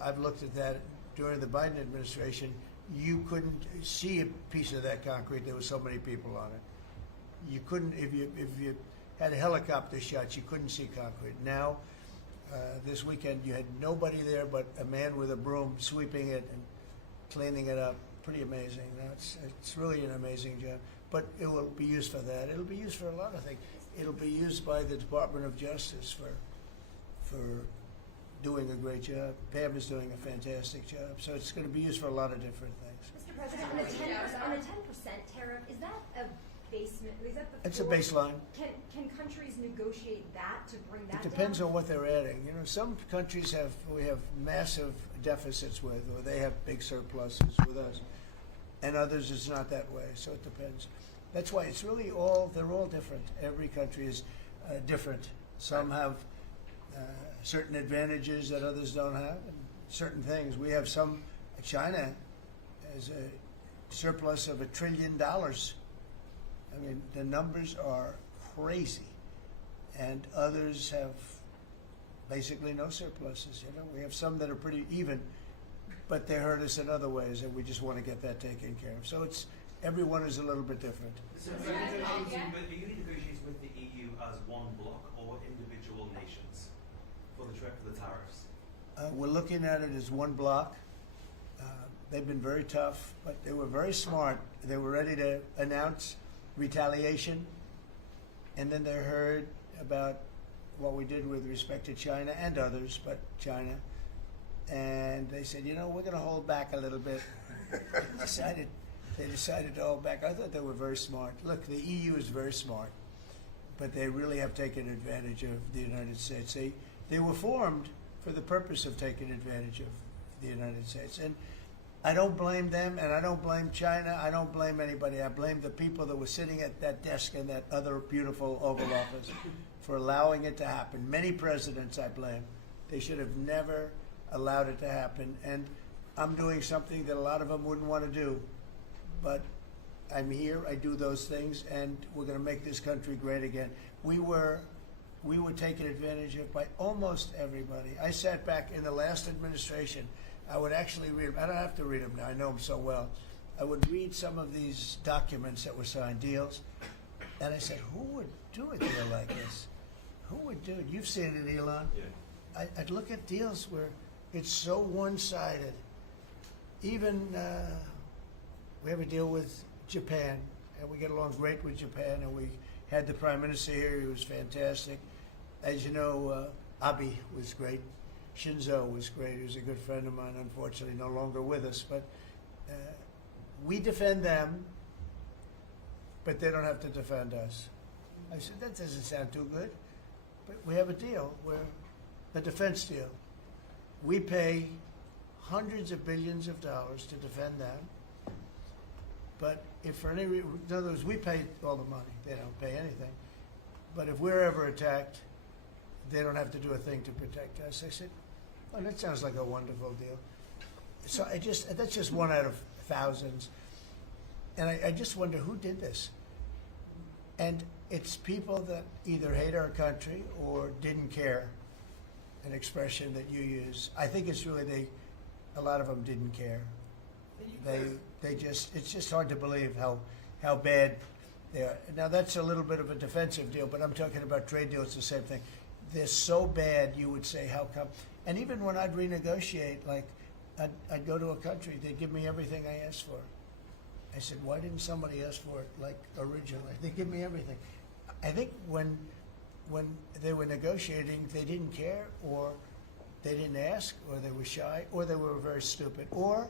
I've looked at that during the Biden administration. You couldn't see a piece of that concrete. There were so many people on it. You couldn't, if you had helicopter shots, you couldn't see concrete. Now, this weekend, you had nobody there but a man with a broom sweeping it and cleaning it up. Pretty amazing. It's really an amazing job. But it will be used for that. It'll be used for a lot of things. It'll be used by the Department of Justice for doing a great job. Pam is doing a fantastic job. So it's going to be used for a lot of different things. Mr. President, on a 10% tariff, is that a basement? Is that the It's a floor? baseline. Can countries negotiate that to bring that It depends down? on what they're adding. Some countries we have massive deficits with, or they have big surpluses with us, and others it's not that way. So it depends. That's why it's really they're all different. Every country is different. Some have certain advantages that others don't have, and certain things. We have China has a surplus of $1 trillion. I mean, the numbers are crazy, and others have basically no surpluses. We have some that are pretty even, but they hurt us in other ways, and we just want to get that taken care of. So everyone is a little bit different. So are you negotiating with the EU as one bloc or individual nations for the tariffs? We're looking at it as one block. They've been very tough, but they were very smart. They were ready to announce retaliation, and then they heard about what we did with respect to China and others, but China, and they said, you know, we're going to hold back a little bit. They decided to hold back. I thought they were very smart. Look, the EU is very smart, but they really have taken advantage of the United States. They were formed for the purpose of taking advantage of the United States. And I don't blame them, and I don't blame China. I don't blame anybody. I blame the people that were sitting at that desk in that other beautiful Oval Office for allowing it to happen. Many presidents I blame. They should have never allowed it to happen. And I'm doing something that a lot of them wouldn't want to do. But I'm here, I do those things, and we're going to make this country great again. We were taken advantage of by almost everybody. I sat back in the last administration. I would actually read them. I don't have to read them now. I know them so well. I would read some of these documents that were signed, deals, and I said, who would do a deal like this? Who would do it? You've seen it, Elon. Yeah. I'd look at deals where it's so one-sided. Even we have a deal with Japan, and we get along great with Japan, and we had the Prime Minister here. He was fantastic. As you know, Abe was great. Shinzo was great. He was a good friend of mine, unfortunately no longer with us. But we defend them, but they don't have to defend us. I said, that doesn't sound too good. But we have a deal where the defense deal. We pay hundreds of billions of dollars to defend them. But if for any reason, in other words, we pay all the money. They don't pay anything. But if we're ever attacked, they don't have to do a thing to protect us. I said, oh, that sounds like a wonderful deal. So that's just one out of thousands. And I just wonder who did this. And it's people that either hate our country or didn't care, an expression that you use. I think it's really a lot of them didn't care. It's just hard to believe how bad they are. Now that's a little bit of a defensive deal, but I'm talking about trade deals, the same thing. They're so bad, you would say, how come? And even when I'd renegotiate, like I'd go to a country, they'd give me everything I asked for. I said, why didn't somebody ask for it like originally? They give me everything. I think when they were negotiating, they didn't care, or they didn't ask, or they were shy, or they were very stupid, or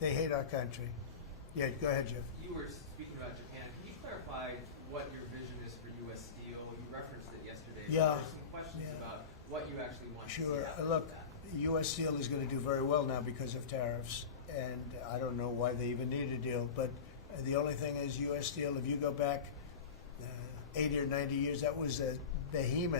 they hate our country. Yeah, go ahead, Jeff. You were speaking about Japan. Can you clarify what your vision is for U.S. Steel? You referenced it yesterday. Yeah. There were some questions about what you actually want to see Sure. out of Look, that. U.S. Steel is going to do very well now because of tariffs, and I don't know why they even need a deal. But the only thing is, U.S. Steel, if you go back 80 or 90 years, that was a behemoth.